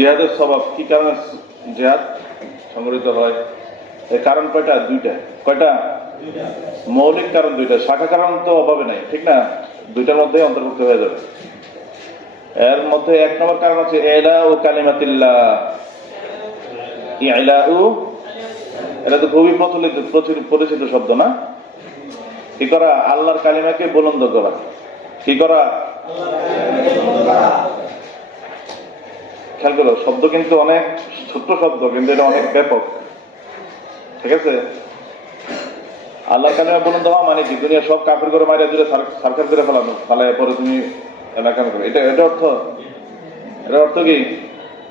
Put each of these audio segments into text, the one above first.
জিহাদের স্বভাব কি কারণে জিহাদ সংগঠিত হয়? এর কারণ কয়টা? দুইটা। কয়টা? মৌলিক কারণ দুইটা, শাখা কারণ তো অভাবে নাই, ঠিক না? দুইটার মধ্যে অন্তর্ভুক্ত হয়ে যাবে। এর মধ্যে এক নম্বর কারণ হচ্ছে ইলাউ কালিমাতিল্লাহ। ইলাউ, এটা তো খুবই পরিচিত শব্দ না? কি করা? আল্লাহর কালিমাকে বুলন্দ করা। কি করা? খেয়াল করো, শব্দ কিন্তু অনেক ছোট্ট শব্দ, কিন্তু এটা অনেক ব্যাপক। ঠিক আছে? আল্লাহর কালিমা বুলন্দ হওয়া মানে কি? দুনিয়া সব কাফের করে মারিয়া দিলে সরকার করে ফেলানো, তাহলে পরে তুমি এলাকা করো, এটা অর্থ? এটার অর্থ কি?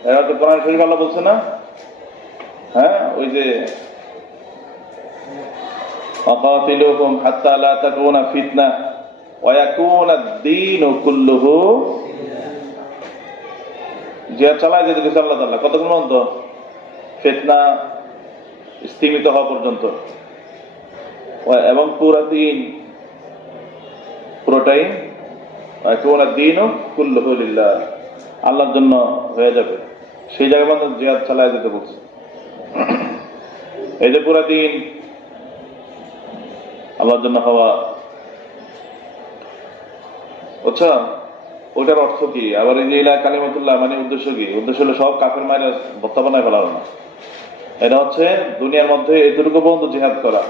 এর অর্থ কোরআন শরীফ আল্লাহ বলছে না? হ্যাঁ, ওই যে وقاتلوهم حتى لا تكون فتنة ويكون الدين كله। জিহাদ চালায় যেতে গেছে আল্লাহ তাআলা কতক্ষণ পর্যন্ত? ফিতনা স্থিমিত হওয়া পর্যন্ত, এবং পুরো দিন, পুরোটাই ويكون الدين كله لله, আল্লাহর জন্য হয়ে যাবে। সেই জায়গায় পর্যন্ত জিহাদ চালায় যেতে বলছে। এই যে পুরো দিন আল্লাহর জন্য হওয়া, বুঝছো? ওটার অর্থ কি? আবার এই যে ইলা কালিমাতুল্লাহ মানে উদ্দেশ্য কি? উদ্দেশ্য হলো সব কাফের মায়ের বত্তা বানায় ফেলানো না। এটা হচ্ছে দুনিয়ার মধ্যে এতটুকু পর্যন্ত জিহাদ করা,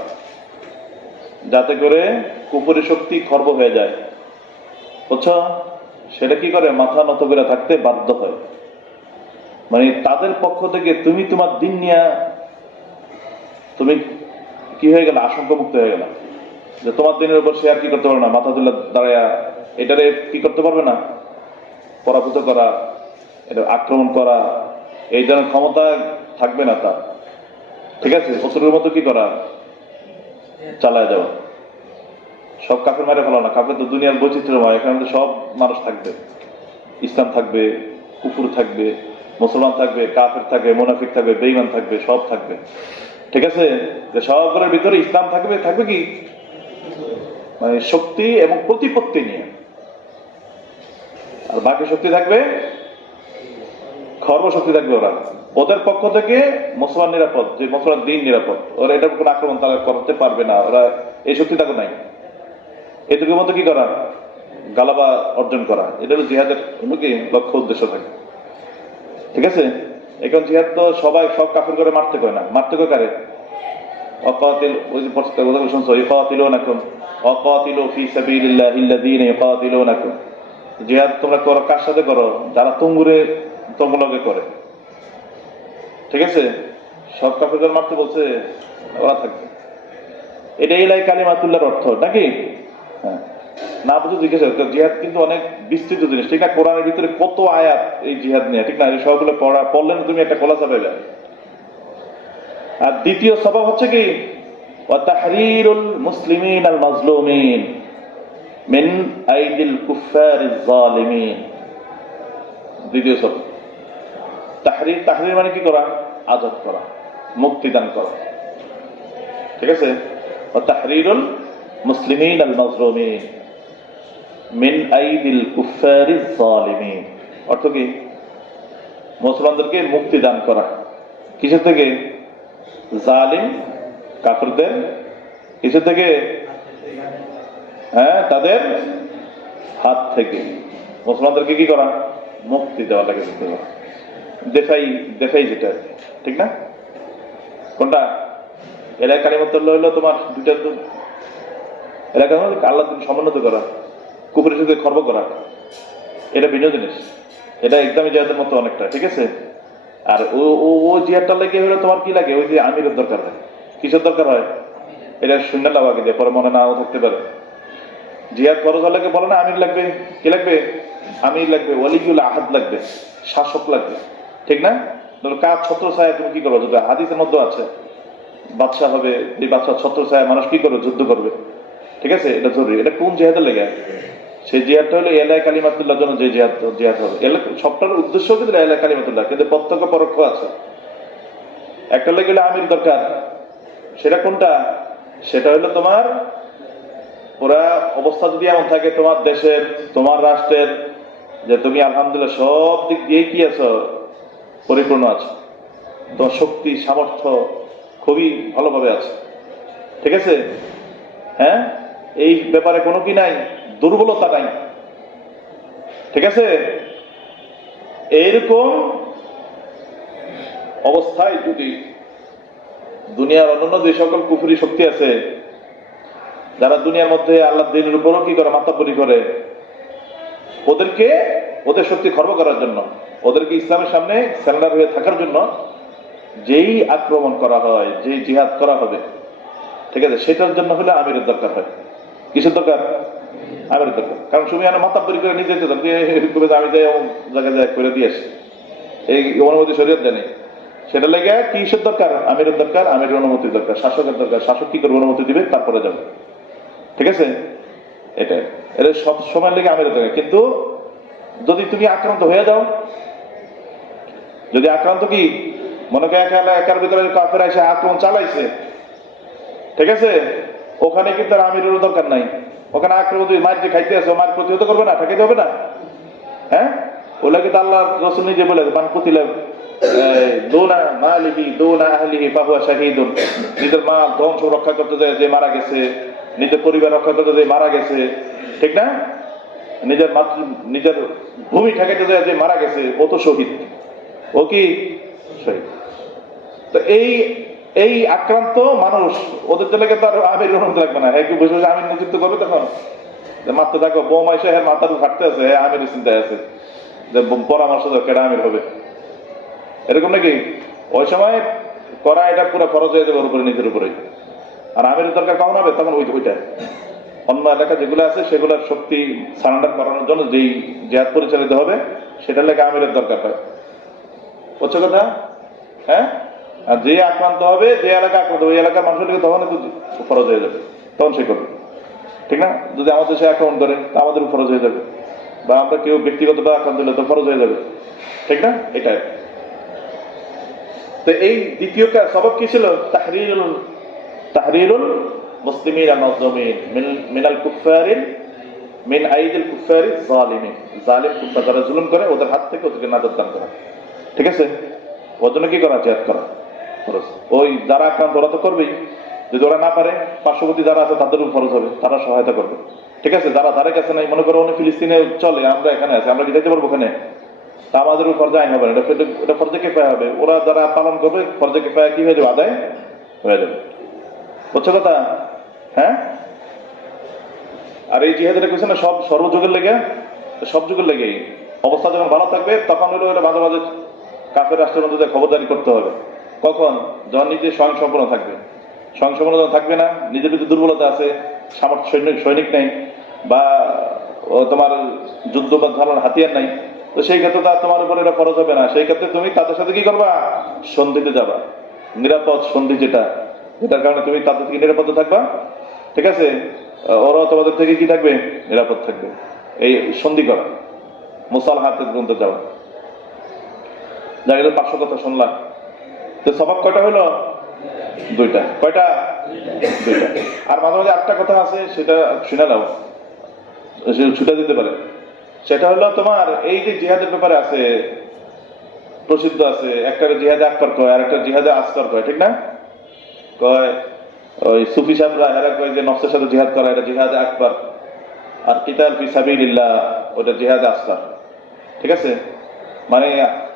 যাতে করে কুফরি শক্তি খর্ব হয়ে যায়, বুঝছো? সেটা কি করে? মাথা নত করে থাকতে বাধ্য হয়। মানে তাদের পক্ষ থেকে তুমি তোমার দিন নিয়ে তুমি কি হয়ে গেল? আশঙ্কামুক্ত হয়ে গেল যে তোমার দিনের উপর সে আর কি করতে পারবে না, মাথা তুলে দাঁড়ায়া এটারে কি করতে পারবে না, পরাভূত করা, এটা আক্রমণ করা, এই ধরনের ক্ষমতা থাকবে না তার। ঠিক আছে? শত্রুর মতো কি করা? চালায় যাওয়া। সব কাফের মারে ফেলা না। কাফের তো দুনিয়ার বৈচিত্র্যময়, এখানে তো সব মানুষ থাকবে, ইসলাম থাকবে, কুফুর থাকবে, মুসলমান থাকবে, কাফের থাকবে, মুনাফিক থাকবে, বেঈমান থাকবে, সব থাকবে। ঠিক আছে? যে সবগুলোর ভিতরে ইসলাম থাকবে, থাকবে কি মানে শক্তি এবং প্রতিপত্তি নিয়ে, আর বাকি শক্তি থাকবে খর্ব শক্তি থাকবে। ওদের পক্ষ থেকে মুসলমান নিরাপদ, যে মুসলমান দিন নিরাপদ, ওরা এটার কোন আক্রমণ তারা করতে পারবে না, ওরা এই শক্তি তাকে নাই। এটুকুর মতো কি করা? গালাবা অর্জন করা। এটা হলো জিহাদের কি লক্ষ্য উদ্দেশ্য থাকে। ঠিক আছে? এখন জিহাদ তো সবাই সব কাফের করে মারতে কয় না, মারতে কয় কারে? অকাতিল, ওই যে কথা শুনছো, ইকাতিলুনাকুম ওয়াকাতিলু ফি সাবিলিল্লাহিল্লাযীনা ইকাতিলুনাকুম। জিহাদ তোমরা করো কার সাথে করো? যারা তুমুলকে করে। ঠিক আছে? সব কাফেরদের মারতে বলছে, ওরা থাকবে। এটা ইলাই কালিমাতুল্লাহর অর্থ নাকি? হ্যাঁ, না বুঝে জিজ্ঞেস করো। জিহাদ কিন্তু অনেক বিস্তৃত জিনিস, ঠিক না? কোরআনের ভিতরে কত আয়াত এই জিহাদ নিয়ে, ঠিক না? এই সবগুলো পড়লে না তুমি একটা খোলাসা পাইলে। আর দ্বিতীয় সবব হচ্ছে কি? ওয়াতাহরিরুল মুসলিমিন আল মাজলুমিন মিন আইদিল কুফফারিজ জালিমিন। দ্বিতীয় সবব তাহরির। তাহরির মানে কি করা? আজাদ করা, মুক্তিদান করা। ঠিক আছে? ওয়াতাহরিরুল মুসলিমিন আল মাজলুমিন মিন আইদিল কুফফারিজ জালিমিন। অর্থ কি? মুসলমানদেরকে মুক্তি দান করা কিসের থেকে? জালিম কাফেরদের কিসের থেকে? হ্যাঁ, তাদের হাত থেকে মুসলমানদেরকে কি করা? মুক্তি দেওয়া লাগে। দেখাই যেটা, ঠিক না? কোনটা? এলাকা কালিমাতুল্লাহ হলো তোমার দুইটা এলাকা আল্লাহ তুমি সমুন্নত করা, কুফরের সাথে খর্ব করা, এটা ভিন্ন জিনিস। এটা একদমই জিহাদের মতো অনেকটা। ঠিক আছে? আর ও জিহাদটা লাগে হলো তোমার কি লাগে? ওই যে আমিরের দরকার হয়। কিসের দরকার হয়? এটা শূন্য লাগাকে দিয়ে পরে মনে নাও থাকতে পারে। জিহাদ ফরজ হলে বলে না আমির লাগবে। কি লাগবে? আমির লাগবে, ওয়ালিউল আহাদ লাগবে, শাসক লাগবে। ঠিক না? কার ছত্র ছায়া তুমি কি করবে? যদি হাদিসের মধ্যে আছে বাদশাহ হবে, এই বাদশাহ ছত্র ছায়া মানুষ কি করবে? যুদ্ধ করবে। ঠিক আছে? এটা জরুরি। এটা কোন জিহাদের লেগে? সেই জিহাদটা হলো এলাই কালিমাতুল্লাহ জন্য যে জিহাদ হবে। সবটার উদ্দেশ্য কিন্তু এলাই কালিমাতুল্লাহ, কিন্তু প্রত্যক্ষ পরোক্ষ আছে। একটা লেগে আমির দরকার, সেটা কোনটা? সেটা হলো তোমার পুরা অবস্থা যদি এমন থাকে তোমার দেশের, তোমার রাষ্ট্রের, যে তুমি আলহামদুলিল্লাহ সব দিক দিয়ে কি আছো? পরিপূর্ণ আছো, তোমার শক্তি সামর্থ্য খুবই ভালোভাবে আছে, ঠিক আছে? হ্যাঁ, এই ব্যাপারে কোনো কি নাই, দুর্বলতা নাই, ঠিক আছে? এইরকম অবস্থায় যদি দুনিয়ার অন্যান্য যে সকল কুফরি শক্তি আছে, যারা দুনিয়ার মধ্যে আল্লাহর দ্বীনের উপরও কি করে, মাতাব্বরি করে, ওদেরকে ওদের শক্তি খর্ব করার জন্য, ওদেরকে ইসলামের সামনে স্যালেন্ডার হয়ে থাকার জন্য যেই আক্রমণ করা হয়, যেই জিহাদ করা হবে, ঠিক আছে, সেটার জন্য হলে আমিরের দরকার হয়। কিসের দরকার? আমিরের দরকার। কারণ তুমি মাতাব্বরি করে নিজে যেতাম, আমি যাই জায়গায় যাই করে দিয়ে আসি, এই অনুমতি শরীয়ত দেয় নেই। সেটা লেগে কিসের দরকার? আমিরের দরকার, আমিরের অনুমতির দরকার, শাসকের দরকার। শাসক কি করবে? অনুমতি দিবে, তারপরে যাবে, ঠিক আছে? এটা সব সময় লেগে আমিরের দরকার। কিন্তু যদি তুমি আক্রান্ত হয়ে যাও, যদি আক্রান্ত কি মনে করে একার ভিতরে কাফের এসে আক্রমণ চালাইছে, ঠিক আছে, ওখানে কিন্তু আর আমিরের দরকার নাই। ওখানে আক্রমণ যদি মার যে খাইতে আছে, মার প্রতিহত করবে না, ঠেকাইতে হবে না? হ্যাঁ, ওগুলা কিন্তু আল্লাহ রসুল নিজে বলে, মান কুতিলা দোনা মালিহি দোনা আহলিহি ফাহুয়া শাহীদুন। নিজের মা ধ্বংস রক্ষা করতে যায় যে মারা গেছে, নিজের পরিবার রক্ষা করতে যায় মারা গেছে, ঠিক না? নিজের ভূমি ঠেকাইতে যায় যে মারা গেছে, ও তো শহীদ, ও কি শহীদ। তো এই আক্রান্ত মানুষ, ওদের জেলাকে তো আর আমির অনুমতি লাগবে না। একটু বসে বসে আমির নিযুক্ত করবে, তখন মারতে থাকো, বোমা এসে হ্যাঁ মাথার ফাটতে আছে, হ্যাঁ আমির চিন্তায় আছে যে পরামর্শ কেডা আমির হবে, এরকম নাকি? ওই সময় করা এটা পুরো খরচ হয়ে যাবে ওর উপরে, নিজের উপরে। আর আমিরের দরকার কখন হবে? তখন ওইটা অন্য এলাকা যেগুলো আছে সেগুলোর শক্তি সারেন্ডার করানোর জন্য যেই জিহাদ পরিচালিত হবে, সেটার লেগে আমিরের দরকার হয়। বুঝছো কথা? হ্যাঁ, আর যে আক্রান্ত হবে, যে এলাকা আক্রান্ত, ওই এলাকার মানুষের লেগে তখন খরচ হয়ে যাবে, তখন সে করবে, ঠিক না? যদি আমাদের সে আক্রমণ করে, তা আমাদের খরচ হয়ে যাবে, বা আমরা কেউ ব্যক্তিগতভাবে আক্রান্ত হলে তো খরচ হয়ে যাবে, ঠিক না? এটাই। তো এই দ্বিতীয় সবক কি ছিল? তাহরিরুল মুসলিমিন মাযলুমিন মিনাল কুফারিন মিন আইদিল কুফারি যালিমিন। জালিম কুফার যারা জুলুম করে, ওদের হাত থেকে ওদেরকে নাজাত দান করা, ঠিক আছে? ওর জন্য কি করা? জিহাদ করা ফরজ। ওই যারা আক্রান্ত ওরা তো করবেই, যদি ওরা না পারে পার্শ্ববর্তী যারা আছে তাদের উপর ফরজ হবে, তারা সহায়তা করবে, ঠিক আছে? যারা ধারে কাছে নাই, মনে করো উনি ফিলিস্তিনে চলে, আমরা এখানে আছি, আমরা কি যেতে পারবো ওখানে? তা আমাদের উপর ফরজ আইন হবে না, এটা ফরজে কিফায়া হবে। ওরা যারা পালন করবে, ফরজে কিফায়া কি হয়ে যাবে? আদায় হয়ে যাবে। বুঝছো কথা? হ্যাঁ। আর এই জিহাদ এটা কইছে না, সব সর্বযুগের লেগে, সব যুগের লেগে অবস্থা যখন ভালো থাকবে, তখন হলো এটা মাঝে মাঝে কাফের রাষ্ট্রের মধ্যে খবরদারি করতে হবে। কখন? যখন নিজে স্বয়ংসম্পূর্ণ থাকবে। স্বয়ংসম্পূর্ণ যখন থাকবে না, নিজের যদি দুর্বলতা আছে, সামর্থ্য সৈনিক নেই, বা তোমার যুদ্ধ বা ধরনের হাতিয়ার নাই, তো সেই ক্ষেত্রে তার তোমার উপর এটা খরচ হবে না। সেই ক্ষেত্রে তুমি তাদের সাথে কি করবা? সন্ধিতে যাবা, নিরাপদ সন্ধি, যেটার কারণে তুমি তাদের থেকে নিরাপদ থাকবা, ঠিক আছে? ওরা তোমাদের থেকে কি থাকবে? নিরাপদ থাকবে। এই সন্ধি করা, মুসালহাতের গ্রন্থে যাওয়া। দেখা গেল 500 কথা শুনলাম, তো সবাব কয়টা হলো? 2টা। কয়টা? 2টা। আর মাঝে মাঝে আরেকটা কথা আছে, সেটা শুনে নাও, ছুটে দিতে পারে। সেটা হলো তোমার এই যে জিহাদের ব্যাপারে আছে, প্রসিদ্ধ আছে, একটা জিহাদে আকবর কয়, আর একটা জিহাদে আসগর কয়, ঠিক না? কয় ওই সুফি সাহেবরা, এরা কয় যে নফসের সাথে জিহাদ করা এটা জিহাদে আকবর, আর কিতাল ফি সাবিলিল্লাহ ওটা জিহাদে আসগর, ঠিক আছে? মানে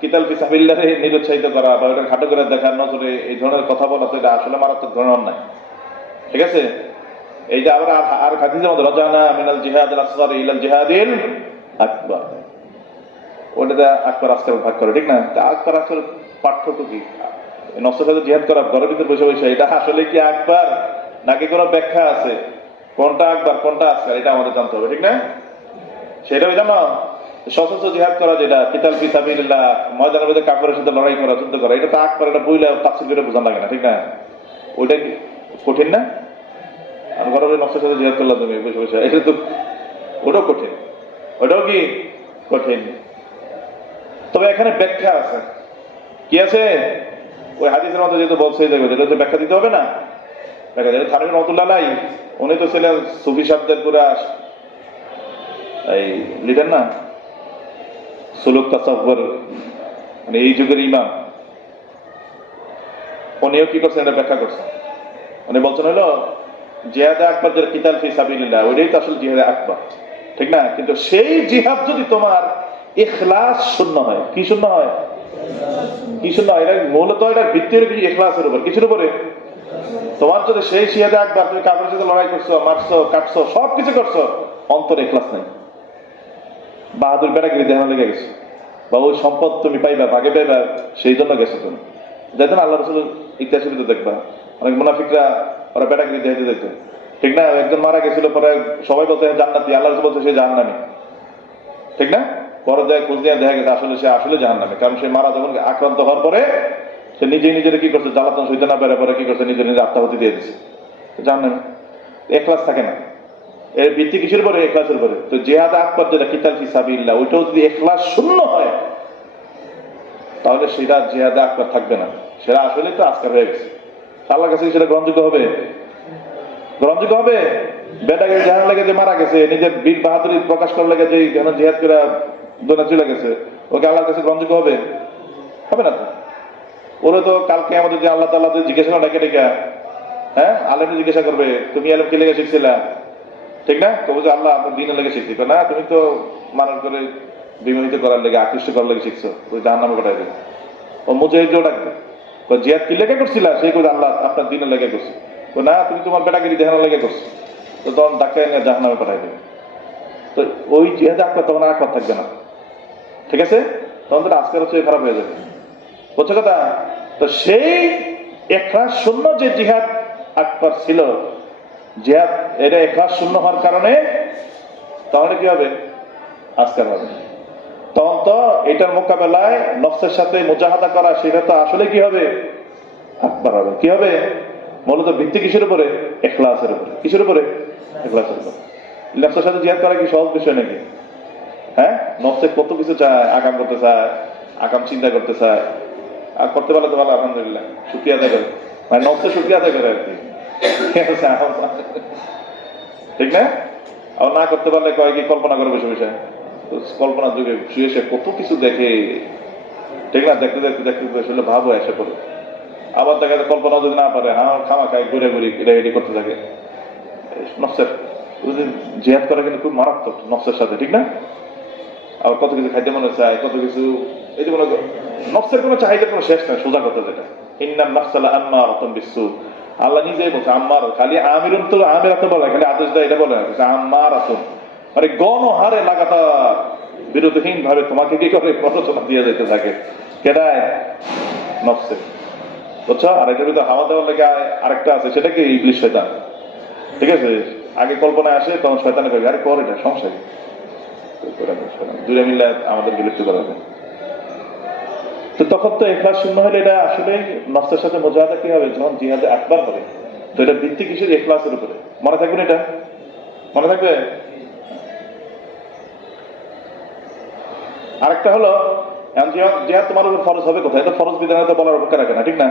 কিতাল ফি সাবিলিল্লাহকে নিরুৎসাহিত করা বা ওটা খাটো করে দেখার নজরে এই ধরনের কথা বলা, তো এটা আসলে মারাত্মক ধরনের অন্যায়, ঠিক আছে? এই যে আবার আর হাদিসের মধ্যে রাজানা মিনাল জিহাদিল আসগর ইলাল জিহাদিল আকবার, ওটাতে আকবর আসগর ভাগ করে, ঠিক না? আকবর আসগর পার্থক্য কি? নফসের সাথে জিহাদ করা ঘরের ভিতরে বসে বসে, এটা আসলে কি আকবর নাকি কোনো ব্যাখ্যা আছে? কোনটা আকবর কোনটা আসগর এটা আমাদের জানতে হবে, ঠিক না? সেটা ওই জানো সশস্ত্র জিহাদ করা, যেটা কিতাল ফি সাবিলিল্লাহ, ময়দানের মধ্যে কাফেরের সাথে লড়াই করা, যুদ্ধ করা, এটা তো আকবর, এটা বইলে তাফসীর করে বোঝানো লাগে না, ঠিক না? ওইটা কঠিন না? আর ঘরের নফসের সাথে জিহাদ করলাম তুমি বসে বসে, এটা তো ওটাও কঠিন, ওটাও কি কঠিন। তবে এখানে ব্যাখ্যা আছে। কি আছে? ওই হাদিসের মধ্যে যেহেতু বলছে, যেটা তো ব্যাখ্যা দিতে হবে না, ব্যাখ্যা দিতে। থানভী রহমাতুল্লাহ আলাইহি, উনি তো ছিলেন সুফি শব্দের পুরা এই লিডার না, সুলুক তাসাউফের, মানে এই যুগের ইমাম। উনিও কি করছেন এটা ব্যাখ্যা করছেন। উনি বলছেন হলো জিহাদে আকবার যেটা কিতাল ফি সাবিলিল্লাহ, ওইটাই তো আসলে জিহাদে আকবার, ঠিক না? কিন্তু সেই জিহাদ যদি তোমার ইখলাস শূন্য হয়, কি শূন্য হয়, কি শূন্য হয়, এটা মূলত এটা ভিত্তি হলো কি ইখলাসের উপর, কিছুর উপরে। তোমার যদি সেই জিহাদে আকবার তুমি কাফেরের সাথে লড়াই করছো, মারছো, কাটছো, সবকিছু করছো, অন্তরে ইখলাস নেই, বাহাদুর বেটাগিরি দেখানো লেগে গেছে, বা ওই সম্পদ তুমি পাইবা, ভাগে পাইবা, সেই জন্য গেছো তুমি। দেখো না আল্লাহ রসুল ইতিহাসের ভিতরে দেখবা অনেক মুনাফিকরা ওরা বেটাগিরি দেখাতে দেখতো, ঠিক না? একজন মারা গেছিল, পরে সবাই বলতে জান্নাতি, আল্লাহ রসুল বলতে সে জাহান্নামী, ঠিক না? পরে খোঁজ দিয়ে দেখা গেছে আসলে সে আসলে জাহান্নামী, কারণ সে মারা যখন আক্রান্ত হওয়ার পরে সে নিজেই নিজের কি করছে, জ্বালাতন সইতে না পেরে পরে কি করছে, নিজের নিজে আত্মাহুতি দিয়ে দিচ্ছে, জাহান্নামী। এখলাস থাকে না। এর ভিত্তি কিসের উপরে? এখলাসের উপরে। তো জিহাদ আকবার যেটা কিতাল ফি সাবিলিল্লাহ, ওইটাও যদি এখলাস শূন্য হয় তাহলে সেটা জিহাদ আকবার থাকবে না, সেটা আসলে তো আজকার হয়ে গেছে। আল্লাহর কাছে সেটা গ্রহণযোগ্য হবে? গ্রহণযোগ্য হবে? বেটাকে জাহান লেগে যে মারা গেছে, নিজের বীর বাহাদুরি প্রকাশ করার লেগে যে জিহাদ করে দুনিয়া চলে গেছে, ওকে আল্লাহর কাছে গ্রহণযোগ্য হবে? হবে না তো। ওরা তো কালকে আমাদের যে আল্লাহ তাআলা জিজ্ঞাসা করে ডেকে ডেকে, হ্যাঁ, আলেমকে জিজ্ঞাসা করবে তুমি আলেম কি লেগে শিখছিলা, ঠিক না? তবু যে আল্লাহ আপনার দিনের লেগে শিখছি, না তুমি তো মানুষ করে বিমোহিত করার লেগে, আকৃষ্ট করার লেগে শিখছো, ওই জাহান্নামে পাঠাই দেবে। ও মুজাহিদও ডাকবে, জিহাদ কি লেগে করছিলা, সেই করে আল্লাহ আপনার দিনের লেগে করছে, না তুমি তোমার বেটাগিরি দেখানোর লেগে করছো, তো তখন ডাক্তার নিয়ে জাহান্নামে পাঠাই দেবে। তো ওই জিহাদে আকবার তখন আকবার থাকবে না, ঠিক আছে? তখন তো আজকের হচ্ছে খারাপ হয়ে যাবে, বুঝছো কথা? তো সেই ইখলাস শূন্য যে জিহাদ আকবার ছিল, জিহাদ এটা ইখলাস শূন্য হওয়ার কারণে তাহলে কি হবে? আজকার হবে। তখন তো এটার মোকাবেলায় নফসের সাথে মুজাহাদা করা, সেটা তো আসলে কি হবে? আকবার হবে। কি হবে? মূলত ভিত্তি কিসের উপরে? ইখলাসের উপরে। কিসের উপরে? ইখলাসের উপরে। নফসের সাথে জিহাদ করা কি সহজ বিষয় নাকি? হ্যাঁ, নফসে কত কিছু চায়, আকাম করতে চায়, আকাম চিন্তা করতে চায়, আর করতে পারলে তো ভালো, আলহামদুলিল্লাহ, শুকরিয়া আদায় করে, মানে নফসে শুকরিয়া আদায় করে আর কি, ঠিক না? আর না করতে পারলে কয় কি কল্পনা করে বসে বসে, কল্পনার যুগে শুয়ে সে কত কিছু দেখে, ঠিক না? দেখতে দেখতে দেখতে আসলে ভাবও এসে পড়ে। আবার দেখা যায় কল্পনা যদি না পারে, হ্যাঁ খামা খায় ঘুরে ঘুরি রেডি করতে থাকে। নফসের জিহাদ করা কিন্তু খুব মারাত্মক নফসের সাথে, ঠিক না? আবার কত কিছু খাইতে মনে চায়, কত কিছু, এই যে মনে নফসের কোনো চাহিদার কোনো শেষ নাই, সোজা কথা যেটা ইন্নান নাফসালা আম্মারাতুন বিসসু, আল্লাহ নিজেই বলছে আম্মার, খালি আমিরুন তো আমিরাত বলে, খালি আদেশ দেয় এটা বলে না, আম্মারাতুন মানে গণহারে লাগাতার বিরোধহীন ভাবে তোমাকে কি করে প্ররোচনা দিয়ে যেতে থাকে, কেডায়? নফসে, বুঝছো? আর এটার ভিতরে হাওয়া দেওয়ার লেগে আরেকটা আছে, সেটা কি ইবলিস, শয়তান, ঠিক আছে? আগে কল্পনায় আসে, তখন শয়তানে কবে আরে কর এটা সমস্যা, দুইটা মিলে আমাদেরকে লিপ্ত করা হবে। তো তখন তো ইখলাস শূন্য হলে এটা আসলে নফসের সাথে মুজাহাদা কি হবে? যখন জিহাদে আকবার হবে, তো এটা ভিত্তি কিসের? ইখলাসের উপরে। মনে থাকবে না? এটা মনে থাকবে। আরেকটা হলো জিহাদ তোমার উপর ফরজ হবে কোথায়? এটা ফরজ বিধান তো বলার অপেক্ষা রাখে না, ঠিক না?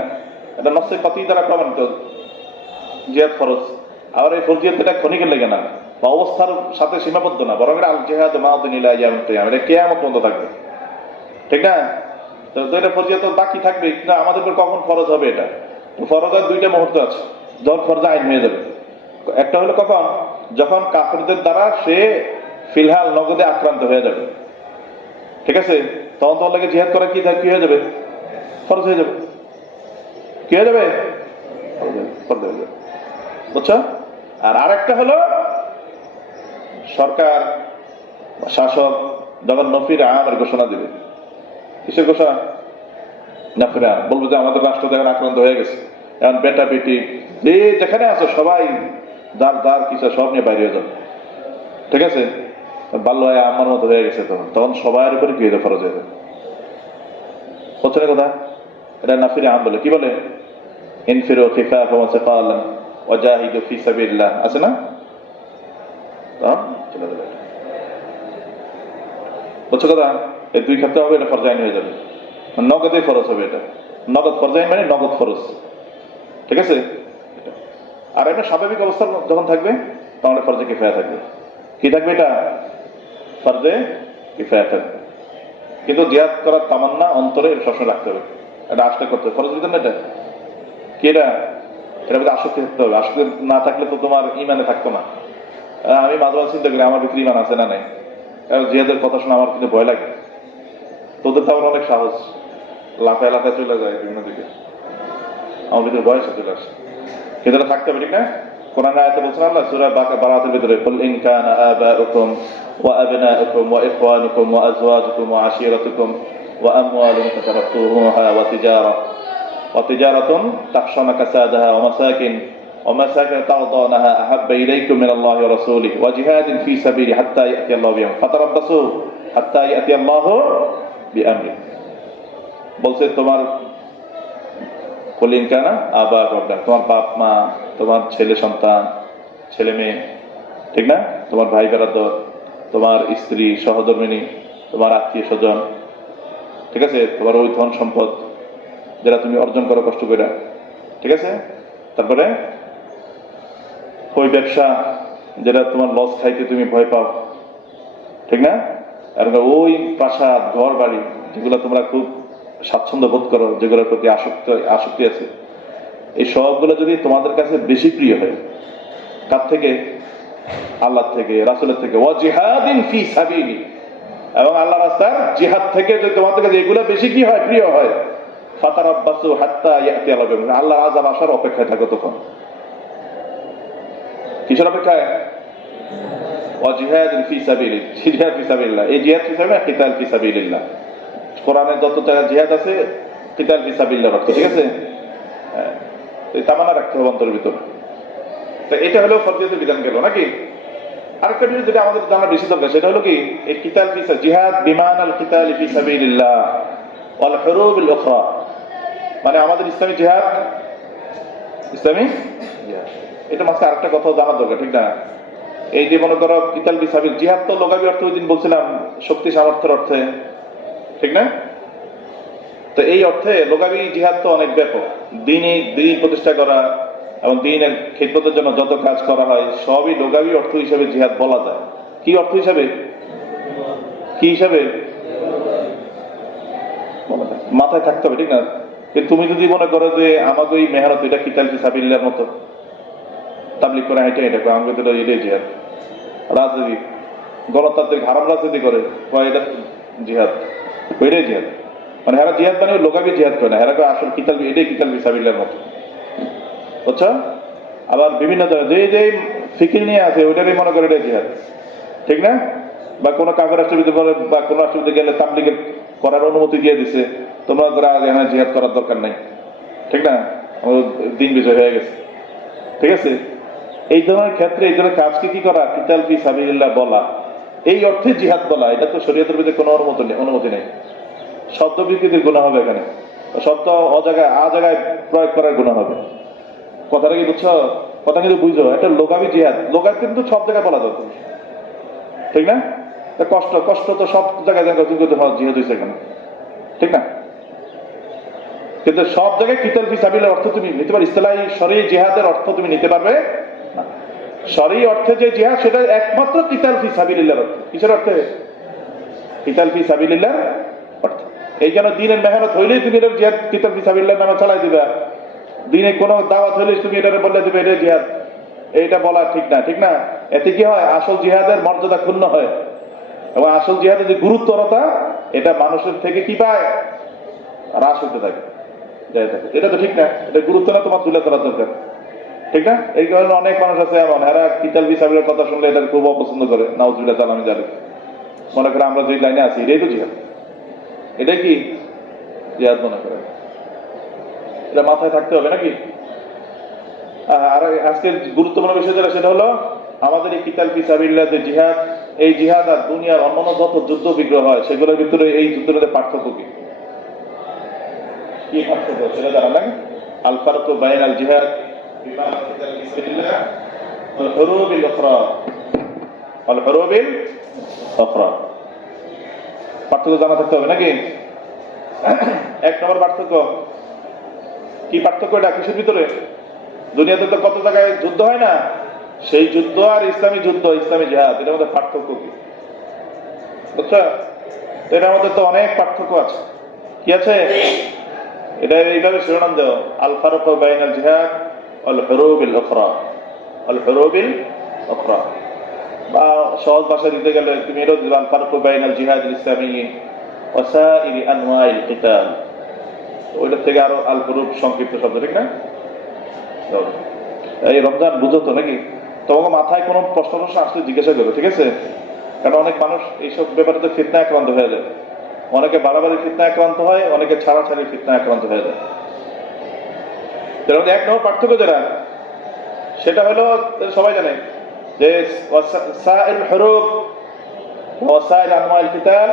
এটা নফসে পাতি দ্বারা প্রমাণিত জিহাদ ফরজ। আবার এই ফরজিয়াত এটা ক্ষণিকের লেগে না, বা অবস্থার সাথে সীমাবদ্ধ না, বরং এটা আল জিহাদ মাউদিন ইলা ইয়াউমিল কিয়ামা, এটা কিয়ামত পর্যন্ত থাকবে, ঠিক না? তো এটা ফরজিয়াত বাকি থাকবে, কিন্তু আমাদের উপর কখন ফরজ হবে? এটা ফরজের দুইটা মুহূর্ত আছে যখন ফরজ আইন হয়ে যাবে। একটা হলো কখন? যখন কাফেরদের দ্বারা সে ফিলহাল নগদে আক্রান্ত হয়ে যাবে, ঠিক আছে? তখন তোমার লাগে জিহাদ করা কি হয়ে যাবে? ফরজ হয়ে যাবে। কি হয়ে যাবে? ফরজ হয়ে যাবে, বুঝছো? আর আরেকটা হলো সরকার শাসক যখন নফির আমের ঘোষণা দিবে। কিসের ঘোষণা? নফির আম বলবো যে আমাদের রাষ্ট্র এখন আক্রান্ত হয়ে গেছে, এখন বেটা বেটি যে যেখানে আছো সবাই দার দার কিছু সব নিয়ে বাইরে হয়ে যাবে, ঠিক আছে? বাল্য আমার মতো হয়ে গেছে, তখন সবার উপরে কি হয়ে যাবে? ফরজ হয়ে যাবে, হচ্ছে না কথা? এটা নাফির আম বলে। কি বলে? ইনফিরু খিফাফান ওয়া সিকালান ওয়া জাহিদু ফি সাবিলিল্লাহ, আছে না? চলে যাবে, বুঝছো কথা? এই দুই ক্ষেত্রে হবে, এটা ফরজ আইন হয়ে যাবে, নগদে ফরজ হবে। এটা নগদ ফরজ আইন মানে নগদ ফরজ, ঠিক আছে? আর এটা স্বাভাবিক অবস্থা যখন থাকবে তখন ফরজে কিফায়া থাকবে। কি থাকবে? এটা ফরজে কিফায়া থাকবে। কিন্তু জিহাদ করার তামান্না অন্তরে সবসময় রাখতে হবে, এটা আসলে করতে হবে। ফরজ বিধান এটা, কি এটা মধ্যে আসক্তি থাকতে হবে। আসক্তি না থাকলে তো তোমার ইমানে থাকতো না। আমি মাঝে মাঝে চিন্তা করি আমার ভিতরে ইমান আছে না নাই, কারণ জিহাদের কথা শুনে আমার কিন্তু ভয় লাগে। তোদের তো আমার অনেক সাহস, লাফায় লাফায় চলে যায় বিভিন্ন দিকে, আমার ভিতরে বয়সে চলে আসে। কিন্তু থাকতে হবে, ঠিক না? কোরআন আয়াতে বলছেন আল্লাহ সূরা বারাতের ভিতরে, কুল ইন কানা আবাউকুম ওয়া আবনাউকুম ওয়া ইখওয়ানুকুম ওয়া আজওয়াজুকুম ওয়া আশীরাতুকুম ওয়া আমওয়ালুন তারাফতুমুহা ওয়া তিজারাতুন তাখশাউনা কাসাদাহা ওয়া মাসাকিন তারদাউনাহা আহাব্বা ইলাইকুম মিনাল্লাহি ওয়া রাসূলিহি ওয়া জিহাদিন ফী সাবিলিহি হাত্তা ইয়াতিয়াল্লাহু বিআমরিহি ফাতারাব্বাসু হাত্তা ইয়াতিয়াল্লাহু বিআমরিহি। বলছে তোমার কলিন কানা আবা বাবা, তোমার বাপ মা, তোমার ছেলে সন্তান, ছেলে মেয়ে, ঠিক না, তোমার ভাই বেরাদর, তোমার স্ত্রী সহধর্মিনী, তোমার আত্মীয় স্বজন, ঠিক আছে, তোমার ওই ধন সম্পদ যেটা তুমি অর্জন করো কষ্ট করে, ঠিক আছে, তারপরে ওই ব্যবসা যেটা তোমার লস খাইতে তুমি ভয় পাও, ঠিক না, আর ওই প্রাসাদ ঘর বাড়ি যেগুলো তোমরা খুব স্বাচ্ছন্দ্য বোধ করো, যেগুলোর প্রতি আসক্তি আছে, এই সবগুলো যদি তোমাদের কাছে বেশি প্রিয় হয়, কার থেকে? আল্লাহ থেকে, রাসূলের থেকে, ওয়া জিহাদিন ফি সাবিলি, এবং আল্লাহ রাস্তার জিহাদ থেকে যদি তোমাদের কাছে এগুলো বেশি কি হয়, প্রিয় হয়, ফাতারাব্বাসু হাত্তা ইয়াতিয়াল্লাহু বিআমরিহি, আল্লাহর আযাব আসার অপেক্ষায় থাকো। তখন কিসের অপেক্ষায়? ওয়া জিহাদিন ফি সাবিলি, জিহাদ ফি সাবিলিল্লাহ। এই জিহাদ ফি সাবিলিল্লাহ, কিতাল ফি সাবিলিল্লাহ। কোরআনে যত জায়গায় জিহাদ আছে কিতাল ফি সাবিলিল্লাহর অর্থ, ঠিক আছে? এই তামান্না রাখতে হবে অন্তরের ভিতর। তো এটা হলো ফরজিয়তের বিধান গেল নাকি? আরেকটা বিষয় যেটা আমাদের জানা বেশি দরকার, সেটা হলো কি, এই কিতাল ফি জিহাদ বিমান আল কিতাল ফি সাবিলিল্লাহ ওয়াল হুরুবিল উখরা, মানে আমাদের ইসলামী জিহাদ, ইসলামী জিহাদ, এটা মাঝে আরেকটা কথা জানা দরকার, ঠিক না? এই যে মনে করো কিতাল ফি সাবিল, জিহাদ তো লোকাবি অর্থ ওই দিন বলছিলাম শক্তি সামর্থ্যের অর্থে, ঠিক না? তো এই অর্থে লোকাবি জিহাদ তো অনেক ব্যাপক। দিন প্রতিষ্ঠা করা এবং দিনের খিদমতের জন্য যত কাজ করা হয় সবই লোকাবি অর্থ হিসাবে জিহাদ বলা যায়। কি অর্থ হিসাবে? কি হিসাবে? মাথায় থাকতে হবে, ঠিক না? কিন্তু তুমি যদি মনে করো যে আমাকে ওই মেহনত এটা কিতাল ফি সাবিলিল্লাহর মতো, তাবলীগ করে হাইটা এটা আমাকে তো এটাই জিহাদ, রাজনীতি গণতান্ত্রিক হারাম রাজনীতি করে এটা জিহাদ, ওইটাই জিহাদ, মানে হেরা জিহাদ মানে লোকাবি জিহাদ করে না, হেরা আসল কিতাল, এটাই কিতাল ফি সাবিলিল্লাহর মতো, বুঝছো? আবার বিভিন্ন ধরনের যে ফিকির নিয়ে আছে ওইটারই মনে করে এটাই জিহাদ, ঠিক না? বা কোনো কাগজ রাষ্ট্রবিধি বলে বা কোনো রাষ্ট্রবিধি গেলে তাবলীগের করার অনুমতি দিয়ে দিছে, তোমরা এখানে জিহাদ করার দরকার নাই, ঠিক না, দিন বিজয় হয়ে গেছে, ঠিক আছে? এই ধরনের ক্ষেত্রে এই ধরনের কাজকে কি করা? কিতাল ফি সাবিলিল্লাহ বলা, এই অর্থে জিহাদ বলা, এটা তো শরীয়তের ভিতরে কোনো অনুমতি নেই। শব্দ বিকৃতির গুনাহ হবে এখানে, শব্দ জায়গায় প্রয়োগ করার গুনাহ হবে। কথাটা কি বুঝছো? কথা কিন্তু বুঝো, এটা লোকাবি জিহাদ, লোকাব কিন্তু সব জায়গায় বলা দরকার, ঠিক না? কষ্ট তো সব জায়গায় জিহাদ হয়েছে এখানে, ঠিক না? কিন্তু সব জায়গায় কিতাল ফি সাবিলের অর্থ তুমি নিতে পারবে, ইসলাহি শরঈ জিহাদের অর্থ তুমি নিতে পারবে না। শরঈ অর্থে যে জিহাদ সেটা একমাত্র কিতাল ফি সাবিলিল্লাহর অর্থ। কিসের অর্থে? কিতাল ফি সাবিলিল্লাহর অর্থ। এই জন্য দিনের মেহনত হইলেই তুমি এটা জিহাদ কিতাল ফি সাবিলিল্লাহর নামে চালাই দিবা। দিনে কোনো দাওয়াত হইলে তুমি এটা বলে দিবে এটা জিহাদ, এইটা বলা ঠিক না, ঠিক না? এতে কি হয়? আসল জিহাদের মর্যাদা ক্ষুণ্ণ হয়, এবং আসল জিহাদের যে গুরুত্বরতা এটা মানুষের থেকে কি পায়? হ্রাস হতে থাকে, এটা তো ঠিক না, এটা গুরুত্ব না, তোমার তুলে ধরার দরকার, ঠিক না? এই কারণে অনেক মানুষ আছে এমন, এরা কিতাল ফি সাবিলের কথা শুনলে এটা খুব অপছন্দ করে, নাউজুবিল্লাহ তাআলা মিন যালিক। মনে করে আমরা যে লাইনে আছি এটাই তো জিহাদ, এটাই কি জিহাদ মনে করে, এটা মাথায় থাকতে হবে নাকি? আর আজকের গুরুত্বপূর্ণ বিষয় যেটা, সেটা হলো আমাদের এই কিতাল ফি সাবিলিল্লাহ যে জিহাদ, এই জিহাদ আর দুনিয়ার অন্যান্য যত যুদ্ধ বিগ্রহ হয় সেগুলোর ভিতরে এই যুদ্ধের মধ্যে পার্থক্য কি? কি পার্থক্য সেটা জানা? আল ফারকু বাইনাল জিহাদ বিমান কিতাল ফি সাবিলিল্লাহ ওয়াল হুরুবিল উখরা, ওয়াল হুরুবিল উখরা, পার্থক্য জানা থাকতে হবে নাকি? এক নম্বর পার্থক্য কি? পার্থক্য এটা কিসের ভিতরে? দুনিয়াতে তো কত জায়গায় যুদ্ধ হয় না, সেই যুদ্ধ আর ইসলামী যুদ্ধ, ইসলামী জিহাদ, এটার মধ্যে পার্থক্য কি? বুঝছো? এটার মধ্যে তো অনেক পার্থক্য আছে। কি আছে? এটা এইভাবে শিরোনাম দাও, আল ফারক বাইনাল জিহাদ আল হুরুবিল উখরা, আল হুরুবিল উখরা। বা সহজ ভাষা দিতে গেলে তুমি এটাও দিবা, আল ফারক বাইনাল জিহাদিল ইসলামী ওয়া সাইরি আনওয়াইল কিতাল। ওইটার থেকে আরো আল হুরুব সংক্ষিপ্ত শব্দ, ঠিক না? এই রমজান বুঝো তো নাকি? তোমাকে মাথায় কোনো প্রশ্ন আসলে জিজ্ঞাসা করো, ঠিক আছে? কারণ অনেক মানুষ এইসব ব্যাপারে তো ফিতনা আক্রান্ত হয়ে যায়। অনেকে বাড়াবাড়ি ফিতনা আক্রান্ত হয়, অনেকে ছাড়াছাড়ি ফিতনা আক্রান্ত হয়ে যায়। এক নম্বর পার্থক্য যেটা, সেটা হলো সবাই জানে যে ওয়াসাইল হুরুব ওয়াসাইল আনওয়াইল কিতাল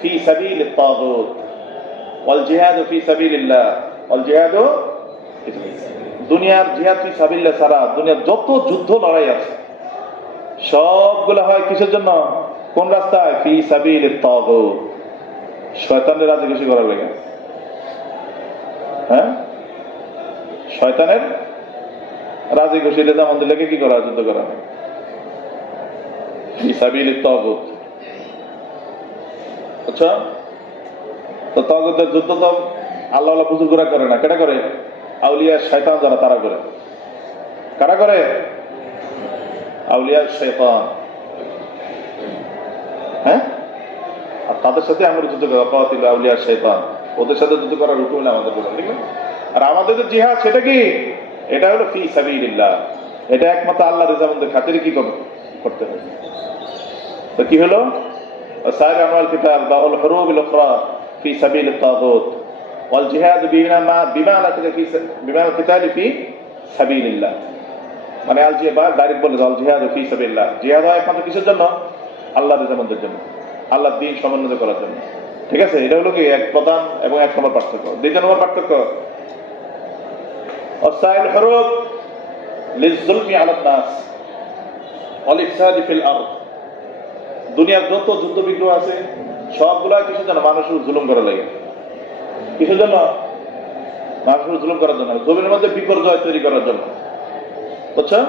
ফি সাবিলিত তাগুত ওয়াল জিহাদ ফি সাবিলিল্লাহ ওয়াল জিহাদ ফি সাবিলিল্লাহ। দুনিয়ার জিহাদ ফি সাবিলিল্লাহ ছাড়া দুনিয়ার যত যুদ্ধ লড়াই আছে সবগুলো হয় কিসের জন্য? কোন রাস্তায়? ফি সাবিলিত তাগুত, শয়তানের রাজি খুশি করার লাগে। হ্যাঁ, শয়তানের রাজি খুশি আমাদের লেগে কি করা? যুদ্ধ করা। ফি সাবিলিত তাগুত। আচ্ছা, তো তাগুতের যুদ্ধ তো আল্লাহ আল্লাহ বুজুর্গরা করে না, কেটা করে? আউলিয়া শয়তান যারা, তারা করে। কারা করে? আউলিয়া শয়তান। হ্যাঁ, আর তাদের সাথে আমরা যুদ্ধ করা, কাতিল আউলিয়া শয়তান, ওদের সাথে যুদ্ধ করার হুকুম আমাদের বলে, ঠিক না? আর আমাদের যে জিহাদ, সেটা কি? এটা হলো ফি সাবিলিল্লাহ। এটা একমাত্র আল্লাহর রিজামন্দের খাতিরে কি করতে হবে। তো কি হলো? সাইর আনওয়াল কিতাব বা আল হুরুবিল উখরা ফি সাবিলিত তাগুত ওয়াল জিহাদ বিমানা কিতাল ফি সাবিলিল্লাহ। মানে আল জিহাদ ডাইরেক্ট বলে আল জিহাদ ফি সাবিলিল্লাহ। জিহাদ হয় একমাত্র কিসের জন্য? আল্লাহর রিজামন্দের জন্য, আল্লাহর দ্বীন সমুন্নত করার জন্য, ঠিক আছে? এটা হলো কি এক প্রধান এবং এক নম্বর পার্থক্য। দ্বিতীয় নম্বর পার্থক্য, ওয়াসাইল হুরুব লিযুলমি আলান নাস ওয়াল ইফসাদি ফিল আরদ। দুনিয়ার যত যুদ্ধ বিগ্রহ আছে সবগুলা কিসের জন্য? মানুষের জুলুম করা লাগে। কিসের জন্য? মানুষের জুলুম করার জন্য, জমিনের মধ্যে বিপর্যয় তৈরি করার জন্য। বুঝছো?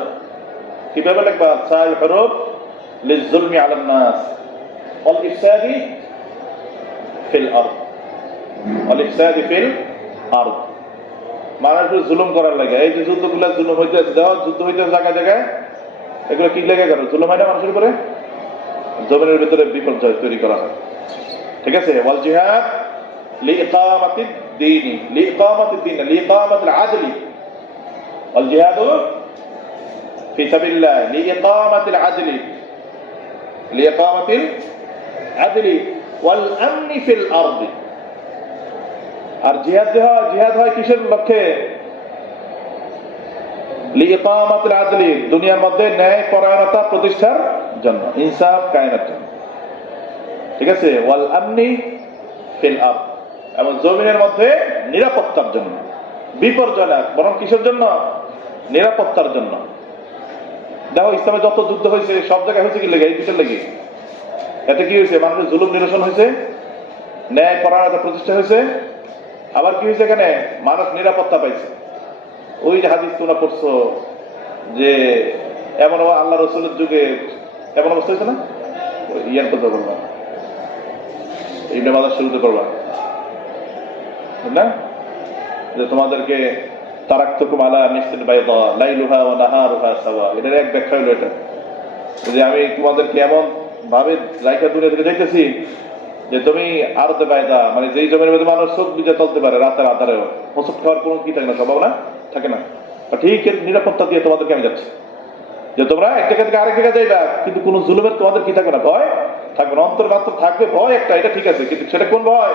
কিভাবে লিখবা? সাইল হুরুব লিযুলমি আলান নাস ওয়াল ইফসাদি ফিল আরদ, ওয়াল ইফসাদি ফিল আরদ। মানুষের জুলুম করার লাগে। এই যে যুদ্ধগুলা জুলুম হইতেছে, দেখো যুদ্ধ হইতেছে জায়গায় জায়গায়, এগুলো কি লেগে গেল? জুলুম হয় না মানুষের উপরে? জমিনের ভিতরে বিপর্যয় তৈরি করা হয়, ঠিক আছে? ওয়াল জিহাদ লিইকামাতিদ দ্বীন, লিইকামাতিদ দ্বীন, লিইকামাতিল আদলি। ওয়াল জিহাদ ফি সাবিলিল্লাহ লিইকামাতিল আদলি, লিইকামাতিল আদলি ওয়াল আমনি ফিল আরদি। আর জিহাদ হয় কিসের লক্ষ্যে? লিইকামাতিল আদলি, দুনিয়ার মধ্যে ন্যায় পরায়ণতা প্রতিষ্ঠার জন্য, ইনসাফ কায়েমের জন্য, ঠিক আছে? ওয়াল আমনি ফিল আরদ, এবং জমিনের মধ্যে নিরাপত্তার জন্য। বিপর্যয় না, বরং কিসের জন্য? নিরাপত্তার জন্য। দেখো ইসলামে যত যুদ্ধ হয়েছে সব জায়গায় হয়েছে কি লেগে? এই কিসের লেগে? এতে কি হয়েছে? মানুষের জুলুম নিরসন হয়েছে, ন্যায় পরায়ণতা প্রতিষ্ঠা হয়েছে। আবার কি হয়েছে? এখানে মানুষ নিরাপত্তা পাইছে। ওই যে হাদিস তোমরা পড়ছো যে এমন আল্লাহ রসুলের যুগে এমন অবস্থা হয়েছে না? ইয়ার কথা বলবা, ইবনে মাজাহ শুরুতে করবা না, যে তোমাদেরকে তারাকতুকুম আলা মিসলিল বাইদা লাইলুহা ওয়া নাহারুহা সাওয়া। এটার এক ব্যাখ্যা হলো এটা, যে আমি তোমাদেরকে এমন ভাবে রাইখা দূরে থেকে যাইতেছি যে তুমি আরদে বাইদা, মানে যেই জমির মধ্যে মানুষ চোখ বুঝে চলতে পারে রাতের আধারেও, হোঁচট খাওয়ার কোনো কি থাকে না, সম্ভাবনা থাকে না। ঠিক নিরাপত্তা দিয়ে তোমাদেরকে আমি যাচ্ছি, যে তোমরা এক জায়গা থেকে আরেক জায়গায় যাইবা, কিন্তু কোন জুলুমের তোমাদের কি থাকবে না, ভয় থাকবে না। অন্তর মাত্র থাকবে ভয় একটা, এটা ঠিক আছে, কিন্তু সেটা কোন ভয়?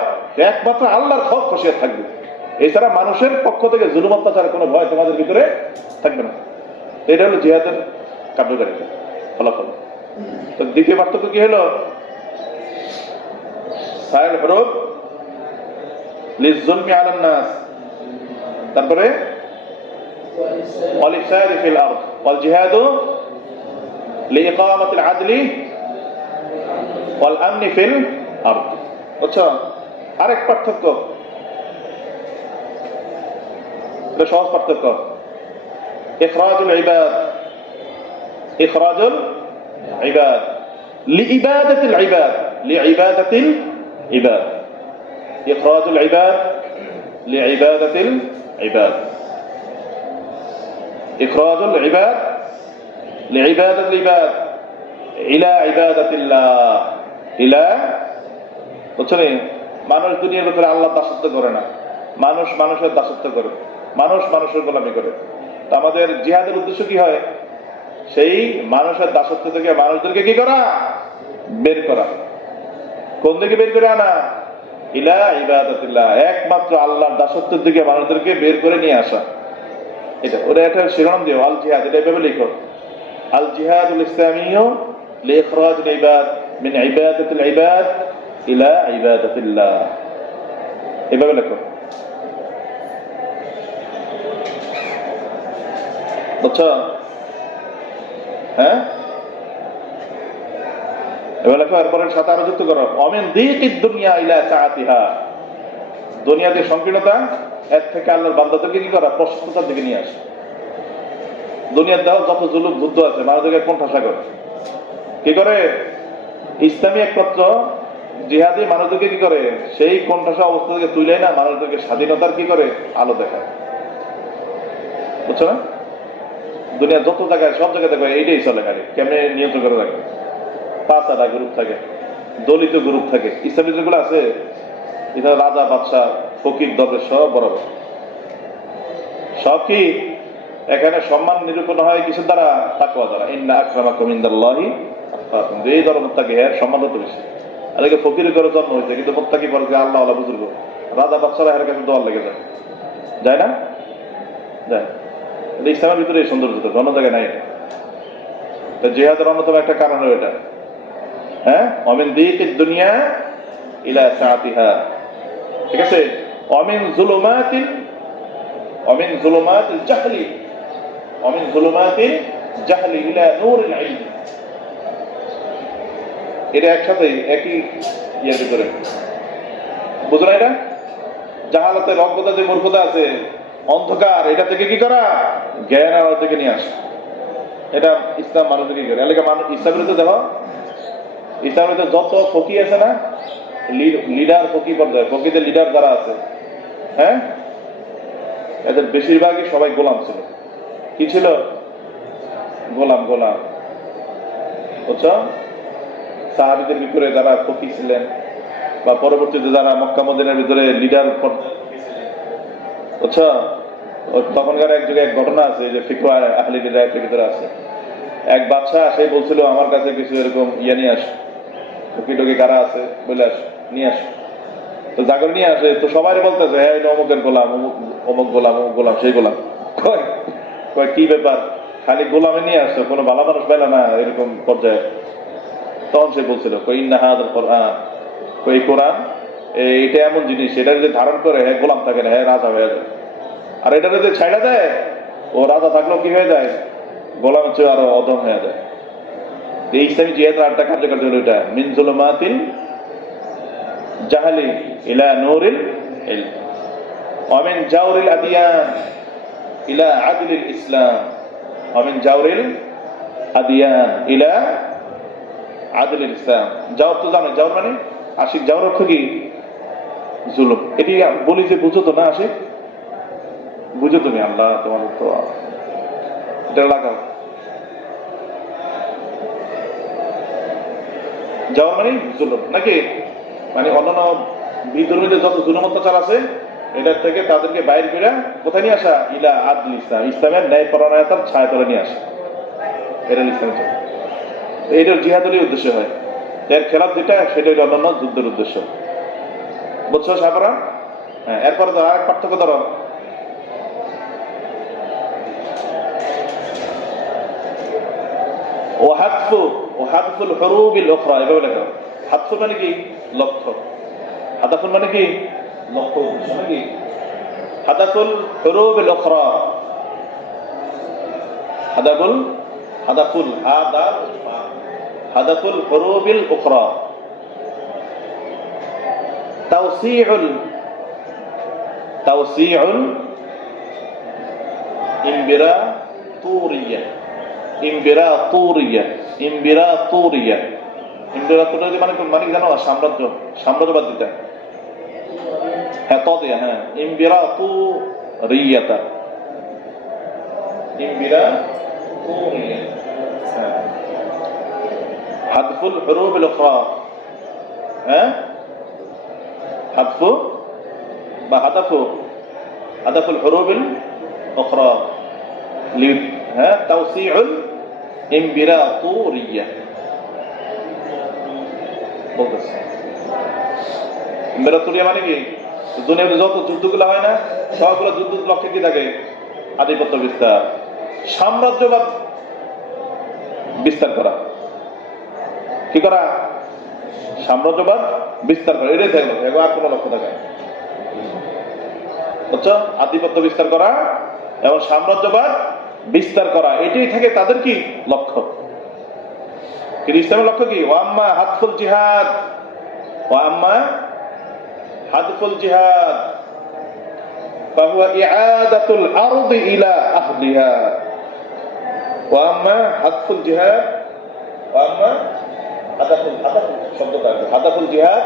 একমাত্র আল্লাহর খোঁজ খসিয়ে থাকবে। এছাড়া মানুষের পক্ষ থেকে জুলুম অত্যাচারের কোনো ভয় তোমাদের ভিতরে থাকবে না। এটা হলো জিহাদের কার্যকারিতা, ফলাফল। তো দ্বিতীয় পার্থক্য কি হলো? সাইল হুরুব লিযুলমি আলান নাস, তারপরে ওয়াল ইফসাদি ফিল আরদ ওয়াল জিহাদ লিইকামাতিল আদলি ওয়াল আমনি ফিল আরদ। আচ্ছা, আরেক পার্থক্য, এটা সহজ পার্থক্য। ইখরাজুল ইবাদ, ইখরাজুল ইবাদ লিইবাদাতিল ইবাদ, লিইবাদাতিল ইবাদ। ইখরাজুল ইবাদ লিইবাদাতিল ইবাদ, ইখরাজুল ইবাদ লিইবাদাতিল ইবাদ ইলা ইবাদাতিল্লাহ, ইলা, বুঝছো নি? মানুষ দুনিয়ার ভিতরে আল্লাহ দাসত্ব করে না, মানুষ মানুষের দাসত্ব করে, মানুষ মানুষের গোলামি করে। তো আমাদের জিহাদের উদ্দেশ্য কি হয়? সেই মানুষের দাসত্ব থেকে মানুষদেরকে কি করা? বের করা। কোন দিকে বের করে আনা? ইলা ইবাদাতিল্লাহ, একমাত্র আল্লাহর দাসত্বের দিকে মানুষদেরকে বের করে নিয়ে আসা। এটা ওরা একটা শিরোনাম দিও, আল জিহাদ, এটা এভাবে লিখো, আল জিহাদুল ইসলামিয়্যু লিইখরাজিল ইবাদ মিন ইবাদাতিল ইবাদ ইলা ইবাদাতিল্লাহ, এভাবে লেখো, বুঝছো? হ্যাঁ, এবার লেখো। এরপরের সাথে আরো যুক্ত করো, অমিন দিকিদ দুনিয়া ইলা সাআতিহা, দুনিয়াতে সংকীর্ণতা, এর থেকে আল্লাহর বান্দাদেরকে কি করা? প্রশস্ততার দিকে নিয়ে আসে। দুনিয়ার দেহ যত জুলুম যুদ্ধ আছে, মানুষদেরকে কোণঠাসা করে। কি করে? ইসলামী একমাত্র জিহাদি মানুষদেরকে কি করে? সেই কোণঠাসা অবস্থা থেকে তুলে না, মানুষদেরকে স্বাধীনতার কি করে? আলো দেখায়, বুঝছো না? দুনিয়ার যত জায়গায়, সব জায়গায় দেখবে এইটাই চলে, গাড়ি কেমনে নিয়ন্ত্রণ করে রাখে। পাঁচটা গ্রুপ থাকে, দলিত গ্রুপ থাকে, ইসলামী যেগুলো আছে, এটা রাজা বাদশাহ ফকির দরবেশ সব বরাবর, সব কি এখানে সম্মান নিরূপণ হয় কিছুর দ্বারা? তাকওয়া দ্বারা। ইন্না আকরামাকুম ইনদাল্লাহি আতকাকুম, এই ধরনের মুত্তাকি এর সম্মান তো বেশি। আর একে ফকির করে জন্ম হয়েছে, কিন্তু মুত্তাকি বলে যে আল্লাহ আল্লাহ বুজুর্গ, রাজা বাদশারা এর কাছে দোয়ার লেগে যায়, যায় না? যায়। ইসলামের ভিতরে এই সৌন্দর্য অন্য জায়গায় নাই। জিহাদের অন্যতম একটা কারণ এটা। হ্যাঁ, অমিন দিকিদ দুনিয়া ইলা সাআতিহা, ঠিক আছে? অমিন যুলুমাতিল জাহলি, অমিন যুলুমাতিল জাহলি ইলা নূরিল ইলম, এটা একসাথে একই ইয়ের ভিতরে, বুঝো না? এটা জাহালাতের অজ্ঞতা, যে মূর্খতা আছে, অন্ধকার, এটা থেকে কি করা? জ্ঞান আলোর থেকে নিয়ে আসে। এটা ইসলাম মানুষকে কি করে? মানুষ ইসলামের তো দেখো, ইসলামের যত ফকি আছে না, লিডার ফকি পর্যায়ে, ফকিদের লিডার যারা আছে, হ্যাঁ, এদের বেশিরভাগই সবাই গোলাম ছিল। কি ছিল? গোলাম, গোলাম, বুঝছো? সাহাবীদের ভিতরে যারা ফকি ছিলেন, বা পরবর্তীতে যারা মক্কা মদিনার ভিতরে লিডার, বুঝছো? তখনকার এক জায়গায় এক ঘটনা আছে, যে ফিকহ আহলে বিদায়াতের ভিতরে আছে। এক বাদশা সে বলছিল, আমার কাছে কিছু এরকম ইয়া নিয়ে আস, ফকিটকি কারা আছে বলে আস, নিয়ে আস। তো জাগর নিয়ে আসে, তো সবাই বলতেছে, হ্যাঁ অমুকের গোলাম, অমুক গোলাম, অমুক গোলাম, সেই গোলাম। কয় কি ব্যাপার, খালি গোলামে নিয়ে আসছো, কোনো ভালো মানুষ পেলে না এরকম পর্যায়ে? তখন সে বলছিল, ইন্না হাযাল কুরআন, এই কোরআন এইটা এমন জিনিস, এটা যদি ধারণ করে হ্যাঁ গোলাম থাকে না, হ্যাঁ রাজা হয়ে যায়। আর এটা যদি ছাইড়া দেয়, ও রাজা থাকলেও কি হয়ে যায়? গোলাম চেয়ে আরো অদম হয়ে যায়। এই ইসলামী জিহাদের আরেকটা কার্যকর হলো এটা, মিন যুলুমাতিল জাহলি ইলা নূরিল ইলম ওয়া মিন জাওরিল আদিয়ান ইলা আদলিল ইসলাম, ওয়া মিন জাওরিল আদিয়ান ইলা আদলিল ইসলাম। জাওর তো জানো, জাওর মানে আশিক, জাওর অর্থ কি? জুলুম। এটি বলি যে বুঝো তো না, আশিক বুঝো তুমি, আল্লাহ তোমার তো এটা লাগাও। যাওয়ার মানে জুলুম নাকি? মানে অন্যান্য বিধর্মীদের যত জুলুম অত্যাচার আছে, এটার থেকে তাদেরকে বাইরে করে কোথায় নিয়ে আসা? ইলা আদল ইসলাম, ইসলামের ন্যায় পরায়ণতার ছায়া তলে নিয়ে আসা, এটা ইসলামের জন্য। এইটার জিহাদেরই উদ্দেশ্য হয়। এর খেলাফ যেটা, সেটাই অন্যান্য যুদ্ধের উদ্দেশ্য, বুঝছো সাহাবারা? হ্যাঁ, এরপরে তো আরেক পার্থক্য ধরো, হাদফুল হুরুবিল উখরা, এভাবে লেখা। হাদফুল মানে কি? লক্ষ্য। হাদাফুল মানে কি? লক্ষ্য, নাকি? হাদাফুল হুরুবিল উখরা, হাদাফুল হুরুবিল উখরা, তাওসীউল ইমবিরাতুরিয়া, মানে জানো? সাম্রাজ্যবাদ দিতে। হ্যাঁ ত দিয়া, হ্যাঁ ইমবিরাতু রিয়াতা, ইমবিরাতু রিয়াতা, হ্যাঁ হাদফুল হুরুফিল উখরা, হ্যাঁ হাদফু বা হাদাফুল হুরুফিল উখরা হ্যাঁ তাওসিউল ইমবিরাতুরিয়া বলতেছে। ইমবিরাতুরিয়া মানে কি? দুনিয়াতে যত যুদ্ধগুলো হয় না, সবগুলো যুদ্ধ লক্ষ্যে কি থাকে? আধিপত্য বিস্তার, সাম্রাজ্যবাদ বিস্তার করা। কি করা? সাম্রাজ্যবাদ বিস্তার করা, এটাই থাকলো, আর কোনো লক্ষ্য থাকে না। বুঝছো? আধিপত্য বিস্তার করা এবং সাম্রাজ্যবাদ বিস্তার করা, এটাই থাকে তাদের কি লক্ষ্য। কিন্তু ইসলামের লক্ষ্য কি? ওয়াম্মা হাদফুল জিহাদ, ওয়াম্মা হাদফুল জিহাদ ফাহুয়া ইআদাতুল আরদি ইলা আহলিহা। ওয়াম্মা হাদফুল জিহাদ, ওয়াম্মা হাদাফুল শব্দটা হাদাফুল জিহাদ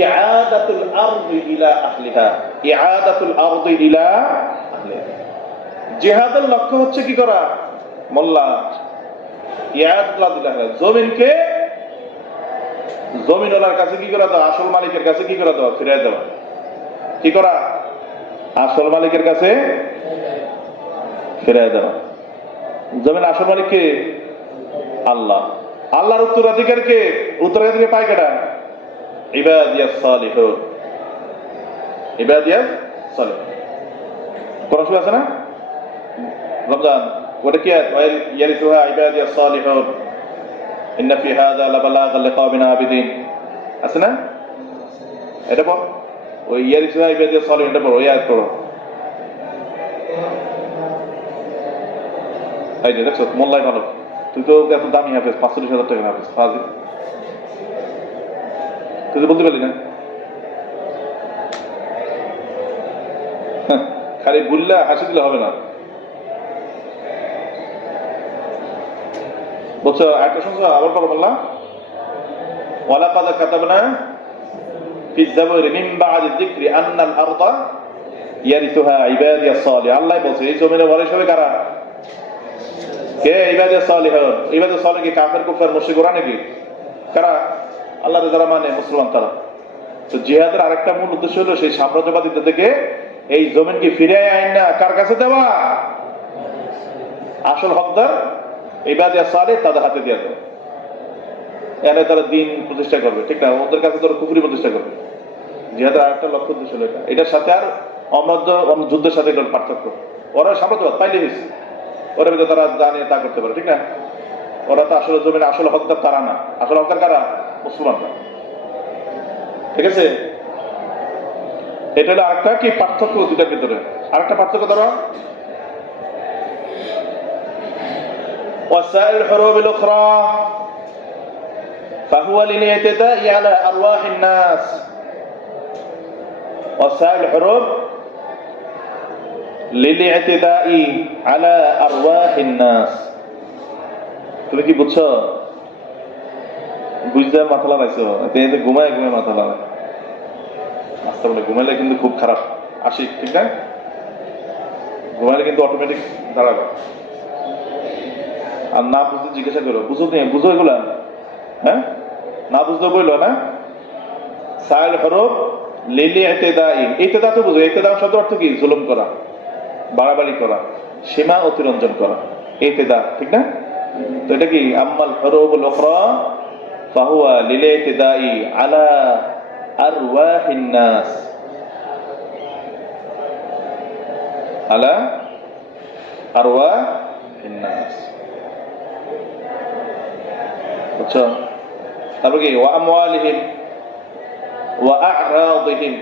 ইআদাতুল আরদি ইলা আহলিহা, ইআদাতুল আরদি ইলা আহলিহা। জিহাদের লক্ষ্য হচ্ছে কি করা? মোল্লা জমিনকে জমিনওয়ালার কাছে কি করে দেওয়া? আসল মালিকের কাছে কি করে দেওয়া? ফিরিয়ে দেওয়া। কি করা? আসল মালিকের কাছে ফিরিয়ে দেওয়া। জমিন আসল মালিক কে? আল্লাহ। আল্লাহর উত্তরাধিকার কে? উত্তরাধিকার পায় কেটা? ইবাদিয়াস সালিহুন, ইবাদিয়াস সালিহুন। কোরআন শরীফ আছে না রমজান? ওটা কি আছে? ইয়ারিসুহা ইবাদিয়াস সালিহুন ইন্না ফি হাযা লাবালাগাল লিকাওমিন আবিদিন, আছে না? এটা পড়, ওই ইয়ারিসুহা ইবাদিয়াস সালিহুন, এটা পড়ো, ওই আয়াত পড়ো। এই যে দেখছো, মোল্লাই ভালো, তুই তো এত দামি হাফেজ, 45,000 টাকা হাফেজ, ফাজিল, তুই তো বলতে পারলি না। খালি বুল্লা হাসি দিলে হবে না, বুঝছো? একটা শুনছো, আবার পড়ো বললাম, ওয়ালাকাদ কাতাবনা ফিজ যাবুরি মিন বা'দি যিকরি আন্নাল আরদা ইয়ারিসুহা ইবাদিয়াস সালিহুন। আল্লাহ বলছে এই জমিনে ওয়ারিস হবে কারা? কে? ইবাদিয়াস সালিহুন। ইবাদিয়াস সালিহ কি কাফের কুফার মুশরিক ওরা নাকি? কারা? আল্লাহর যারা মানে মুসলমান তারা। তো জিহাদের আরেকটা মূল উদ্দেশ্য হলো সেই সাম্রাজ্যবাদীদের থেকে এই জমিনকে ফিরে আইন না কার কাছে দেওয়া? আসল হকদার ইবাদিয়াস সালিহ, তাদের হাতে দিয়ে দেওয়া। এনে তারা দিন প্রতিষ্ঠা করবে, ঠিক না? ওদের কাছে তারা কুফরি প্রতিষ্ঠা করবে। জিহাদের আরেকটা লক্ষ্য উদ্দেশ্য হলো এটা। এটার সাথে আর যুদ্ধের সাথে এটার পার্থক্য। ওরা সাম্রাজ্যবাদ পাইলে হয়েছে, ওরা ভিতরে তারা জানে তা করতে পারে, ঠিক না? ওরা তো আসলে জমিনে আসল হকদার তারা না। আসল হকদার কারা? মুসলমানরা, ঠিক আছে? এটা হলো আরেকটা কি পার্থক্য দুটার ভিতরে। আরেকটা পার্থক্য ধরো, ওয়াসাইল হুরুবিল উখরা ফাহুয়া লিল-ই'তিদাই আলা আরওয়াহিন নাস। ওয়াসাইল হুরুব লিল-ই'তিদাই আলা আরওয়াহিন নাস। তুমি কি বুঝছো? বুঝতে মাথা লাগাইছো? এতে ঘুমায় ঘুমায় মাথা লাগায়। আস্তে বলে ঘুমাইলে কিন্তু খুব খারাপ আশিক, ঠিক না? ঘুমাইলে কিন্তু অটোমেটিক দাঁড়াবে। আর না বুঝতে জিজ্ঞাসা করো, বুঝো নি? বুঝো এগুলা? হ্যাঁ, না বুঝতে বললো না। সাইল হরফ লিলি ইতিদাই, ইতিদা তো বুঝো। ইতিদা শব্দ অর্থ কি? জুলুম করা, বাড়াবাড়ি করা, সীমা অতিরঞ্জন করা, ইতিদা, ঠিক না? তো এটা কি? আম্মাল হরফুল উখরা ফাহুয়া লিল ইতিদাই আলা আরওয়াহিন নাস, আলা আরওয়াহিন নাস। বুঝছো? তারপর কি? ওয়া আমওয়ালিহিম ওয়া আ'রাদিহিম,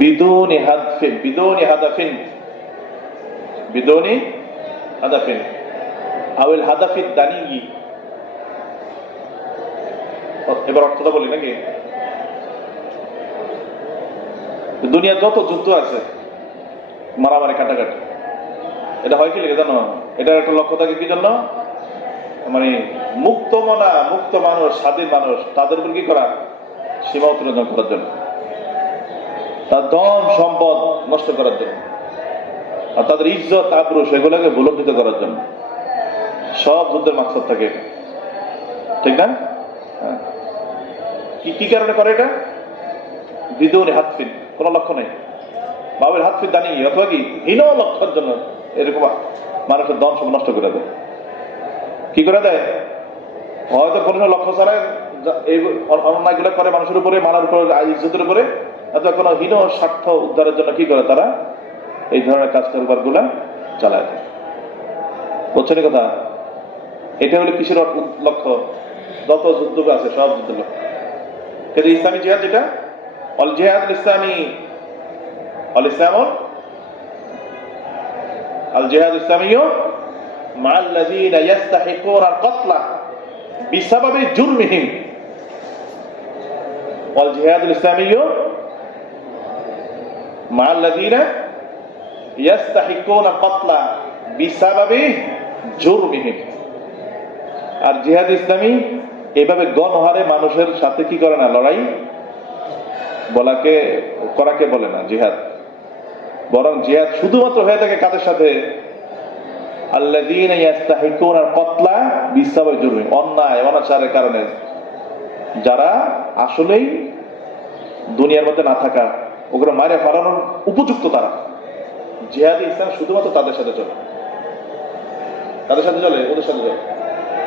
বিদুনি হাদফিন, বিদুনি হাদাফিন, বিদুনি হাদাফিন আউল হাদাফিদ দানিয়ি। এবার অর্থটা বলি নাকি? দুনিয়ার যত যুদ্ধ আছে, মারামারি কাটাকাটি, এটা হয় কি লেগে জানো? এটার একটা লক্ষ্য থাকে কি জন্য? মানে মুক্ত মনা, মুক্ত মানুষ, স্বাধীন মানুষ, তাদের উপর কি করা? সীমা অতিক্রম করার জন্য, তার ধন সম্পদ নষ্ট করার জন্য, আর তাদের ইজ্জত আবরু সেগুলোকে ভুলণ্ডিত করার জন্য সব যুদ্ধের মাকসাদ থাকে, ঠিক না? কি কারণে করে এটা? বিদুনি হাতফিন, কোন লক্ষ্য নেই, বাবের হাতফিন দানি অথবা কি হীন লক্ষ্যের জন্য এরকম মানুষের ধন সম্পদ নষ্ট করে দেয়। কি করে দেয়? হয়তো কোনো লক্ষ্য ছাড়া এই অন্যায়গুলো করে মানুষের উপরে, মানার উপরে, ইজ্জতের উপরে, অথবা কোনো হীন স্বার্থ উদ্ধারের জন্য কি করে তারা এই ধরনের কাজ কারবার গুলা চালায় থাকে। বুঝছেন কথা? এটা হলো কিসের লক্ষ্য? যত যুদ্ধ আছে সব যুদ্ধের লক্ষ্য। কিন্তু ইসলামী জিহাদ যেটা, অল জিহাদ ইসলামী, অল ইসলাম আল জিহাদ ইসলামীয় মা'আল্লাযীনা ইয়াস্তাহিকুনা আল-ক্বাতলা বিসাবাবি জুরমিহিম। অল জিহাদ ইসলামীয় মা'আল্লাযীনা ইয়াস্তাহিকুনা আল-ক্বাতলা বিসাবাবি জুরমিহিম। আর জিহাদ ইসলামী এভাবে গণহারে মানুষের সাথে কি করে না? লড়াই করাকে বলে না জিহাদ, বরং জিহাদ শুধুমাত্র হয়ে থাকে কাদের সাথে? আল্লাযীনা ইয়াস্তাহিকুনা আল-ক্বাতলা বিসাবাবি জুরমিহিম, অন্যায় অনাচারের কারণে যারা আসলেই দুনিয়ার মধ্যে না থাকা, ওগুলো মারে ফেলানোর উপযুক্ত, তারা জিহাদ ইসলাম শুধুমাত্র তাদের সাথে চলে। তাদের সাথে চলে, ওদের সাথে চলে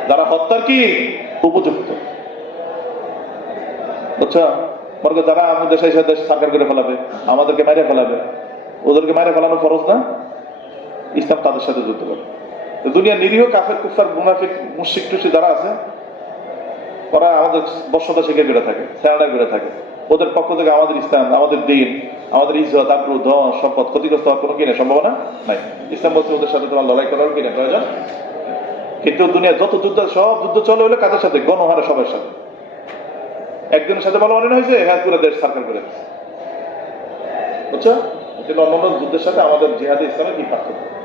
যারা হত্যার কি উপযুক্ত। বুঝছো? মনে যারা আমাদের দেশে দেশ সরকার করে ফেলাবে, আমাদেরকে মারে ফেলাবে, ওদেরকে মারে ফেলানো ফরজ না? ইসলাম তাদের সাথে যুদ্ধ করে। দুনিয়ার নিরীহ কাফের, কুফার, মুনাফিক, মুশরিক টুশরিক যারা আছে, ওরা আমাদের বর্ষতা শিখে বেড়ে থাকে, স্যালাডা বেড়ে থাকে। ওদের পক্ষ থেকে আমাদের ইসলাম, আমাদের দিন, আমাদের ইজ্জত, আবরু, ধন সম্পদ ক্ষতিগ্রস্ত হওয়ার কোনো কিনা সম্ভাবনা নাই। ইসলাম বলছে ওদের সাথে তোমার লড়াই করার কিনা প্রয়োজন। কিন্তু দুনিয়ার যত যুদ্ধ, সব যুদ্ধ চলে হলো কাদের সাথে? গণহারে সবার সাথে। একজনের সাথে ভালো মনে হয়েছে, হ্যাঁ পুরো দেশ সরকার করে দিচ্ছে। বুঝছো? কিন্তু অন্যান্য যুদ্ধের সাথে আমাদের জিহাদ ইসলামের কি পার্থক্য?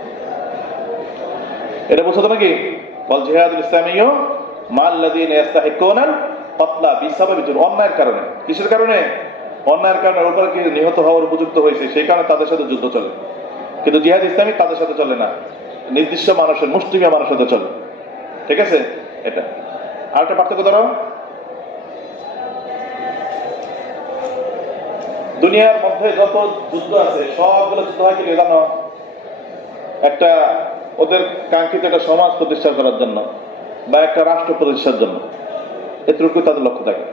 এটা বুঝছো তো নাকি? বল জিহাদ ইসলামীয় মা'আল্লাযীনা ইয়াস্তাহিকুনা আল-ক্বাতলা বিসাবাবি জুরম, অন্যায়ের কারণে। কিসের কারণে? অন্যায়ের কারণে, ওর উপর কি নিহত হওয়ার উপযুক্ত হয়েছে, সেই কারণে তাদের সাথে যুদ্ধ চলে। কিন্তু জিহাদ ইসলামী তাদের সাথে চলে না, নির্দিষ্ট মানুষের, মুসলিমিয়া মানুষের সাথে চলে। ঠিক আছে? এটা আরেকটা পার্থক্য ধরো। দুনিয়ার মধ্যে যত যুদ্ধ আছে সবগুলো যুদ্ধ হয় কি জানো? একটা ওদের কাঙ্ক্ষিত একটা সমাজ প্রতিষ্ঠা করার জন্য বা একটা রাষ্ট্র প্রতিষ্ঠার জন্য, এতটুকু তাদের লক্ষ্য থাকে।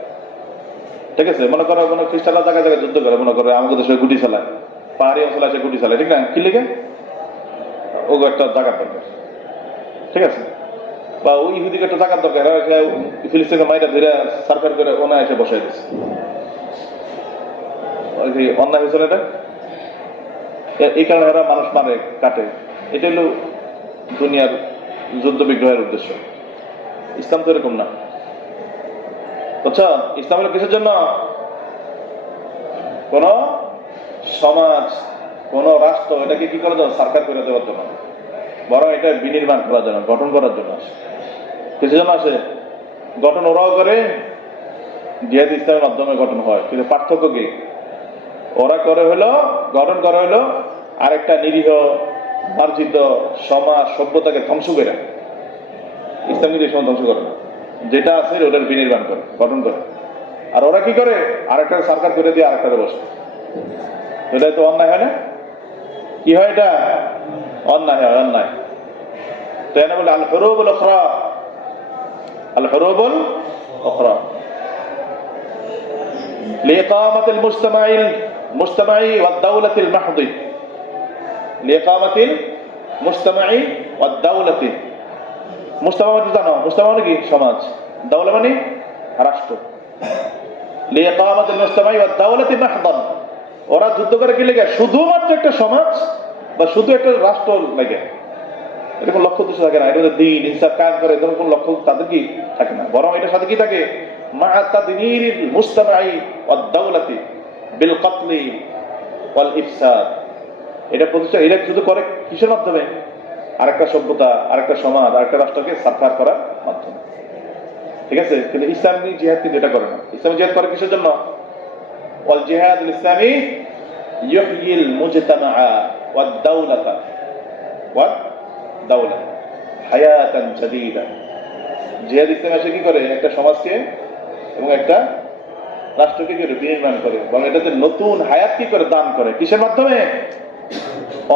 ঠিক আছে? মনে করো কোনো খ্রিস্টানরা জায়গায় জায়গায় যুদ্ধ করে, মনে করো আমাদের দেশে গুটি চালায়, পাহাড়ি অঞ্চলে এসে গুটি চালায়, ঠিক না? কি লিখে? ও একটা জায়গার দরকার, ঠিক আছে? বা ওই ইহুদিকে একটা জায়গার দরকার, ফিলিস্তিনের মাইটা ধরে সরকার করে ওনা এসে বসাই দিচ্ছে। অন্যায় হয়েছিল এটা। এই কারণে এরা মানুষ মারে, কাটে। এটা হলো দুনিয়ার যুদ্ধ বিগ্রহের উদ্দেশ্য। ইসলাম তো এরকম না। বুঝছো? ইসলাম হলো কিসের জন্য? কোন সমাজ, কোন রাষ্ট্র এটাকে কি করার জন্য? সরকার করে দেওয়ার জন্য, বরং এটা বিনির্মাণ করার জন্য, গঠন করার জন্য আসে। কিসের জন্য আসে? গঠন ওরাও করে, জিহাদ ইসলামের মাধ্যমে গঠন হয়। কিন্তু পার্থক্য কি? ওরা করে হলো, গঠন করা হলো আরেকটা নিরীহ মার্জিত সমাজ সভ্যতাকে ধ্বংস করে। ইসলাম কিন্তু এই সময় ধ্বংস করে না, যেটা আছে ওটার বিনির্মাণ করে, গঠন করে। আর ওরা কি করে? আরেকটা সরকার করে দিয়ে আরেকটারে বসে। এটা তো অন্যায় হয় না? কি হয় এটা? অন্যায় হয়, অন্যায়। তো এনে বলে আল হুরুবুল উখরা, আল হুরুবুল উখরা লিইকামাতিল মুজতামাই ওয়াদ দাওলাতিল মাহদি, লিইকামাতিল মুজতামাই ওয়াদ দাওলাতি। মুজতামা মানে জানো? মুজতামা মানে কি? সমাজ। দাওলা মানে রাষ্ট্র। লিইকামাতিল মুজতামাই ওয়াদ দাওলাতি মাহদান। ওরা যুদ্ধ করে কি লাগে? শুধুমাত্র একটা সমাজ বা শুধু একটা রাষ্ট্র লাগে, এরকম লক্ষ্য উদ্দেশ্য থাকে না। এটা দিন ইনসাফ কায়েম করে, এরকম কোন লক্ষ্য তাদের কি থাকে না। বরং এটার সাথে কি থাকে? মা তাদমীরিল মুজতামাই ওয়াদ দাওলাতি বিল কতলি ওয়াল ইফসাদ। এটা প্রতিষ্ঠা, এটা শুধু করে কিসের মাধ্যমে? আরেকটা সভ্যতা, আরেকটা সমাজ, আরেকটা রাষ্ট্রকে সাফার করার মাধ্যমে। ঠিক আছে? কিন্তু ইসলামী জিহাদ কিন্তু এটা করে না। ইসলামী জিহাদ করে কিসের জন্য? ওয়াল জিহাদুল ইসলামী ইউহয়িল মুজতামাআ ওয়াদ দাওলাতা ওয়াদ দাওলা হায়াতান জাদীদা। জিহাদ ইসলাম আসে কি করে? একটা সমাজকে এবং একটা রাষ্ট্রকে কি করে বিনির্মাণ করে, এবং এটাতে নতুন হায়াত কি করে দান করে। কিসের মাধ্যমে?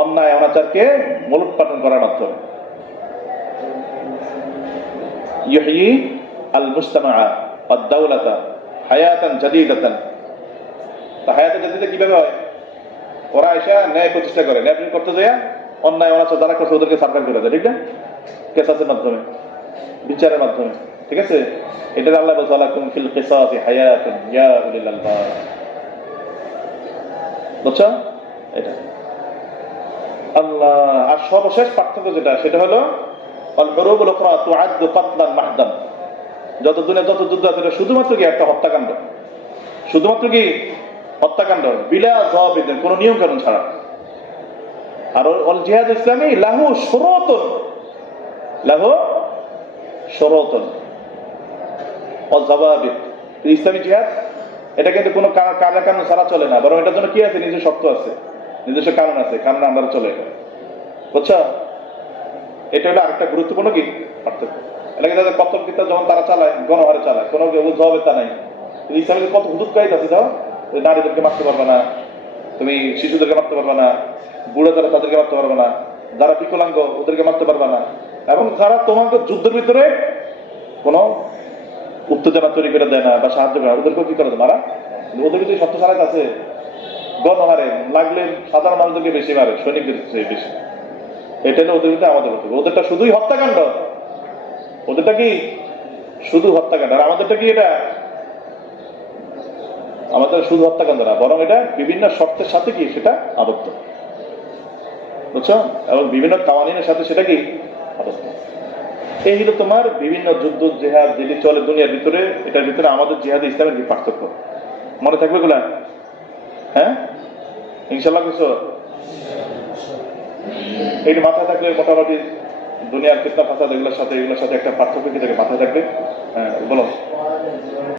অন্যায় অনাচারকে মূলোৎপাটন করার মাধ্যমে। ইউহয়ি আল মুজতামাআ ওয়াদ দাওলাতা হায়াতান জাদীদাতান। তা হায়াতান জাদীদা কিভাবে হয়? ওরা এসে ন্যায় প্রতিষ্ঠা করে, ন্যায় করতে যায়, অন্যায় অনাচার যারা করছে ওদেরকে সারকার করে দেয়। ঠিক না? কেসাসের মাধ্যমে, বিচারের মাধ্যমে। ঠিক আছে? এটা আল্লাহ বলছে লাকুম ফিল কিসাসি হায়াতুন ইয়া উলিল আলবাব। বুঝছো? এটা আল্লাহ। আর সর্বশেষ পার্থক্য যেটা, সেটা হলো আল হুরুবুল উখরা তুআদ্দু কাতলান মাহদান। যত দুনিয়া যত যুদ্ধ আছে, এটা শুধুমাত্র কি একটা হত্যাকাণ্ড, শুধুমাত্র কি হত্যাকাণ্ড, বিলা যাবিদিন, কোন নিয়ম কানুন ছাড়া। আর অল জিহাদ ইসলামী লাহু শুরুতুন, লাহু শুরুতুন ওয়াল যাওয়াবিত। ইসলামী জিহাদ এটা কিন্তু কোনো কাজা কানুন ছাড়া চলে না, বরং এটার জন্য কি আছে? নিজস্ব শর্ত আছে, নিজস্ব কারণ আছে, কারণ আমরা চলে। বুঝছো? এটা হলো আরেকটা গুরুত্বপূর্ণ কি পার্থক্য। এলাকা যাদের কতল কিতাব যখন তারা চালায়, গণহারে চালায়, কোনো জবাবতা নাই। ইসলামের কত হুদুদ কায়দা আছে, যাও নারীদেরকে মারতে পারবে না, তুমি শিশুদেরকে মারতে পারবে না, বুড়ো যারা তাদেরকে মারতে পারবে না, যারা বিকলাঙ্গ ওদেরকে মারতে পারবে না, এবং যারা তোমাকে যুদ্ধের ভিতরে কোনো উত্তেজনা তৈরি করে দেয় না বা সাহায্য করে না, ওদেরকেও কি করে মারা। ওদের কিছু শর্ত ছাড়াই আছে, গণহারে লাগলে সাধারণ মানুষদেরকে বেশি মারে, সৈনিকদের বেশি। এটা হলো ওদের ভিতরে আমাদের মতো। ওদেরটা শুধুই হত্যাকাণ্ড, ওদেরটা কি শুধু হত্যাকাণ্ড। আর আমাদেরটা কি? এটা আমাদের শুধু হত্যাকাণ্ড না, বরং এটা বিভিন্ন শর্তের সাথে কি সেটা আবদ্ধ। বুঝছো? এবং বিভিন্ন কাওয়ানিনের সাথে সেটা কি আবদ্ধ। এই হলো তোমার বিভিন্ন যুদ্ধ জিহাদ যেটি চলে দুনিয়ার ভিতরে, এটার ভিতরে আমাদের জিহাদ ইসলামের কি পার্থক্য। মনে থাকবে গুলা? হ্যাঁ, ইনশাল্লাহ কিছু এই মাথায় থাকলে মোটামুটি দুনিয়ার ফিতনা ফাসাদ এগুলোর সাথে একটা পার্থক্য কি থাকে মাথায় থাকবে। হ্যাঁ বলো।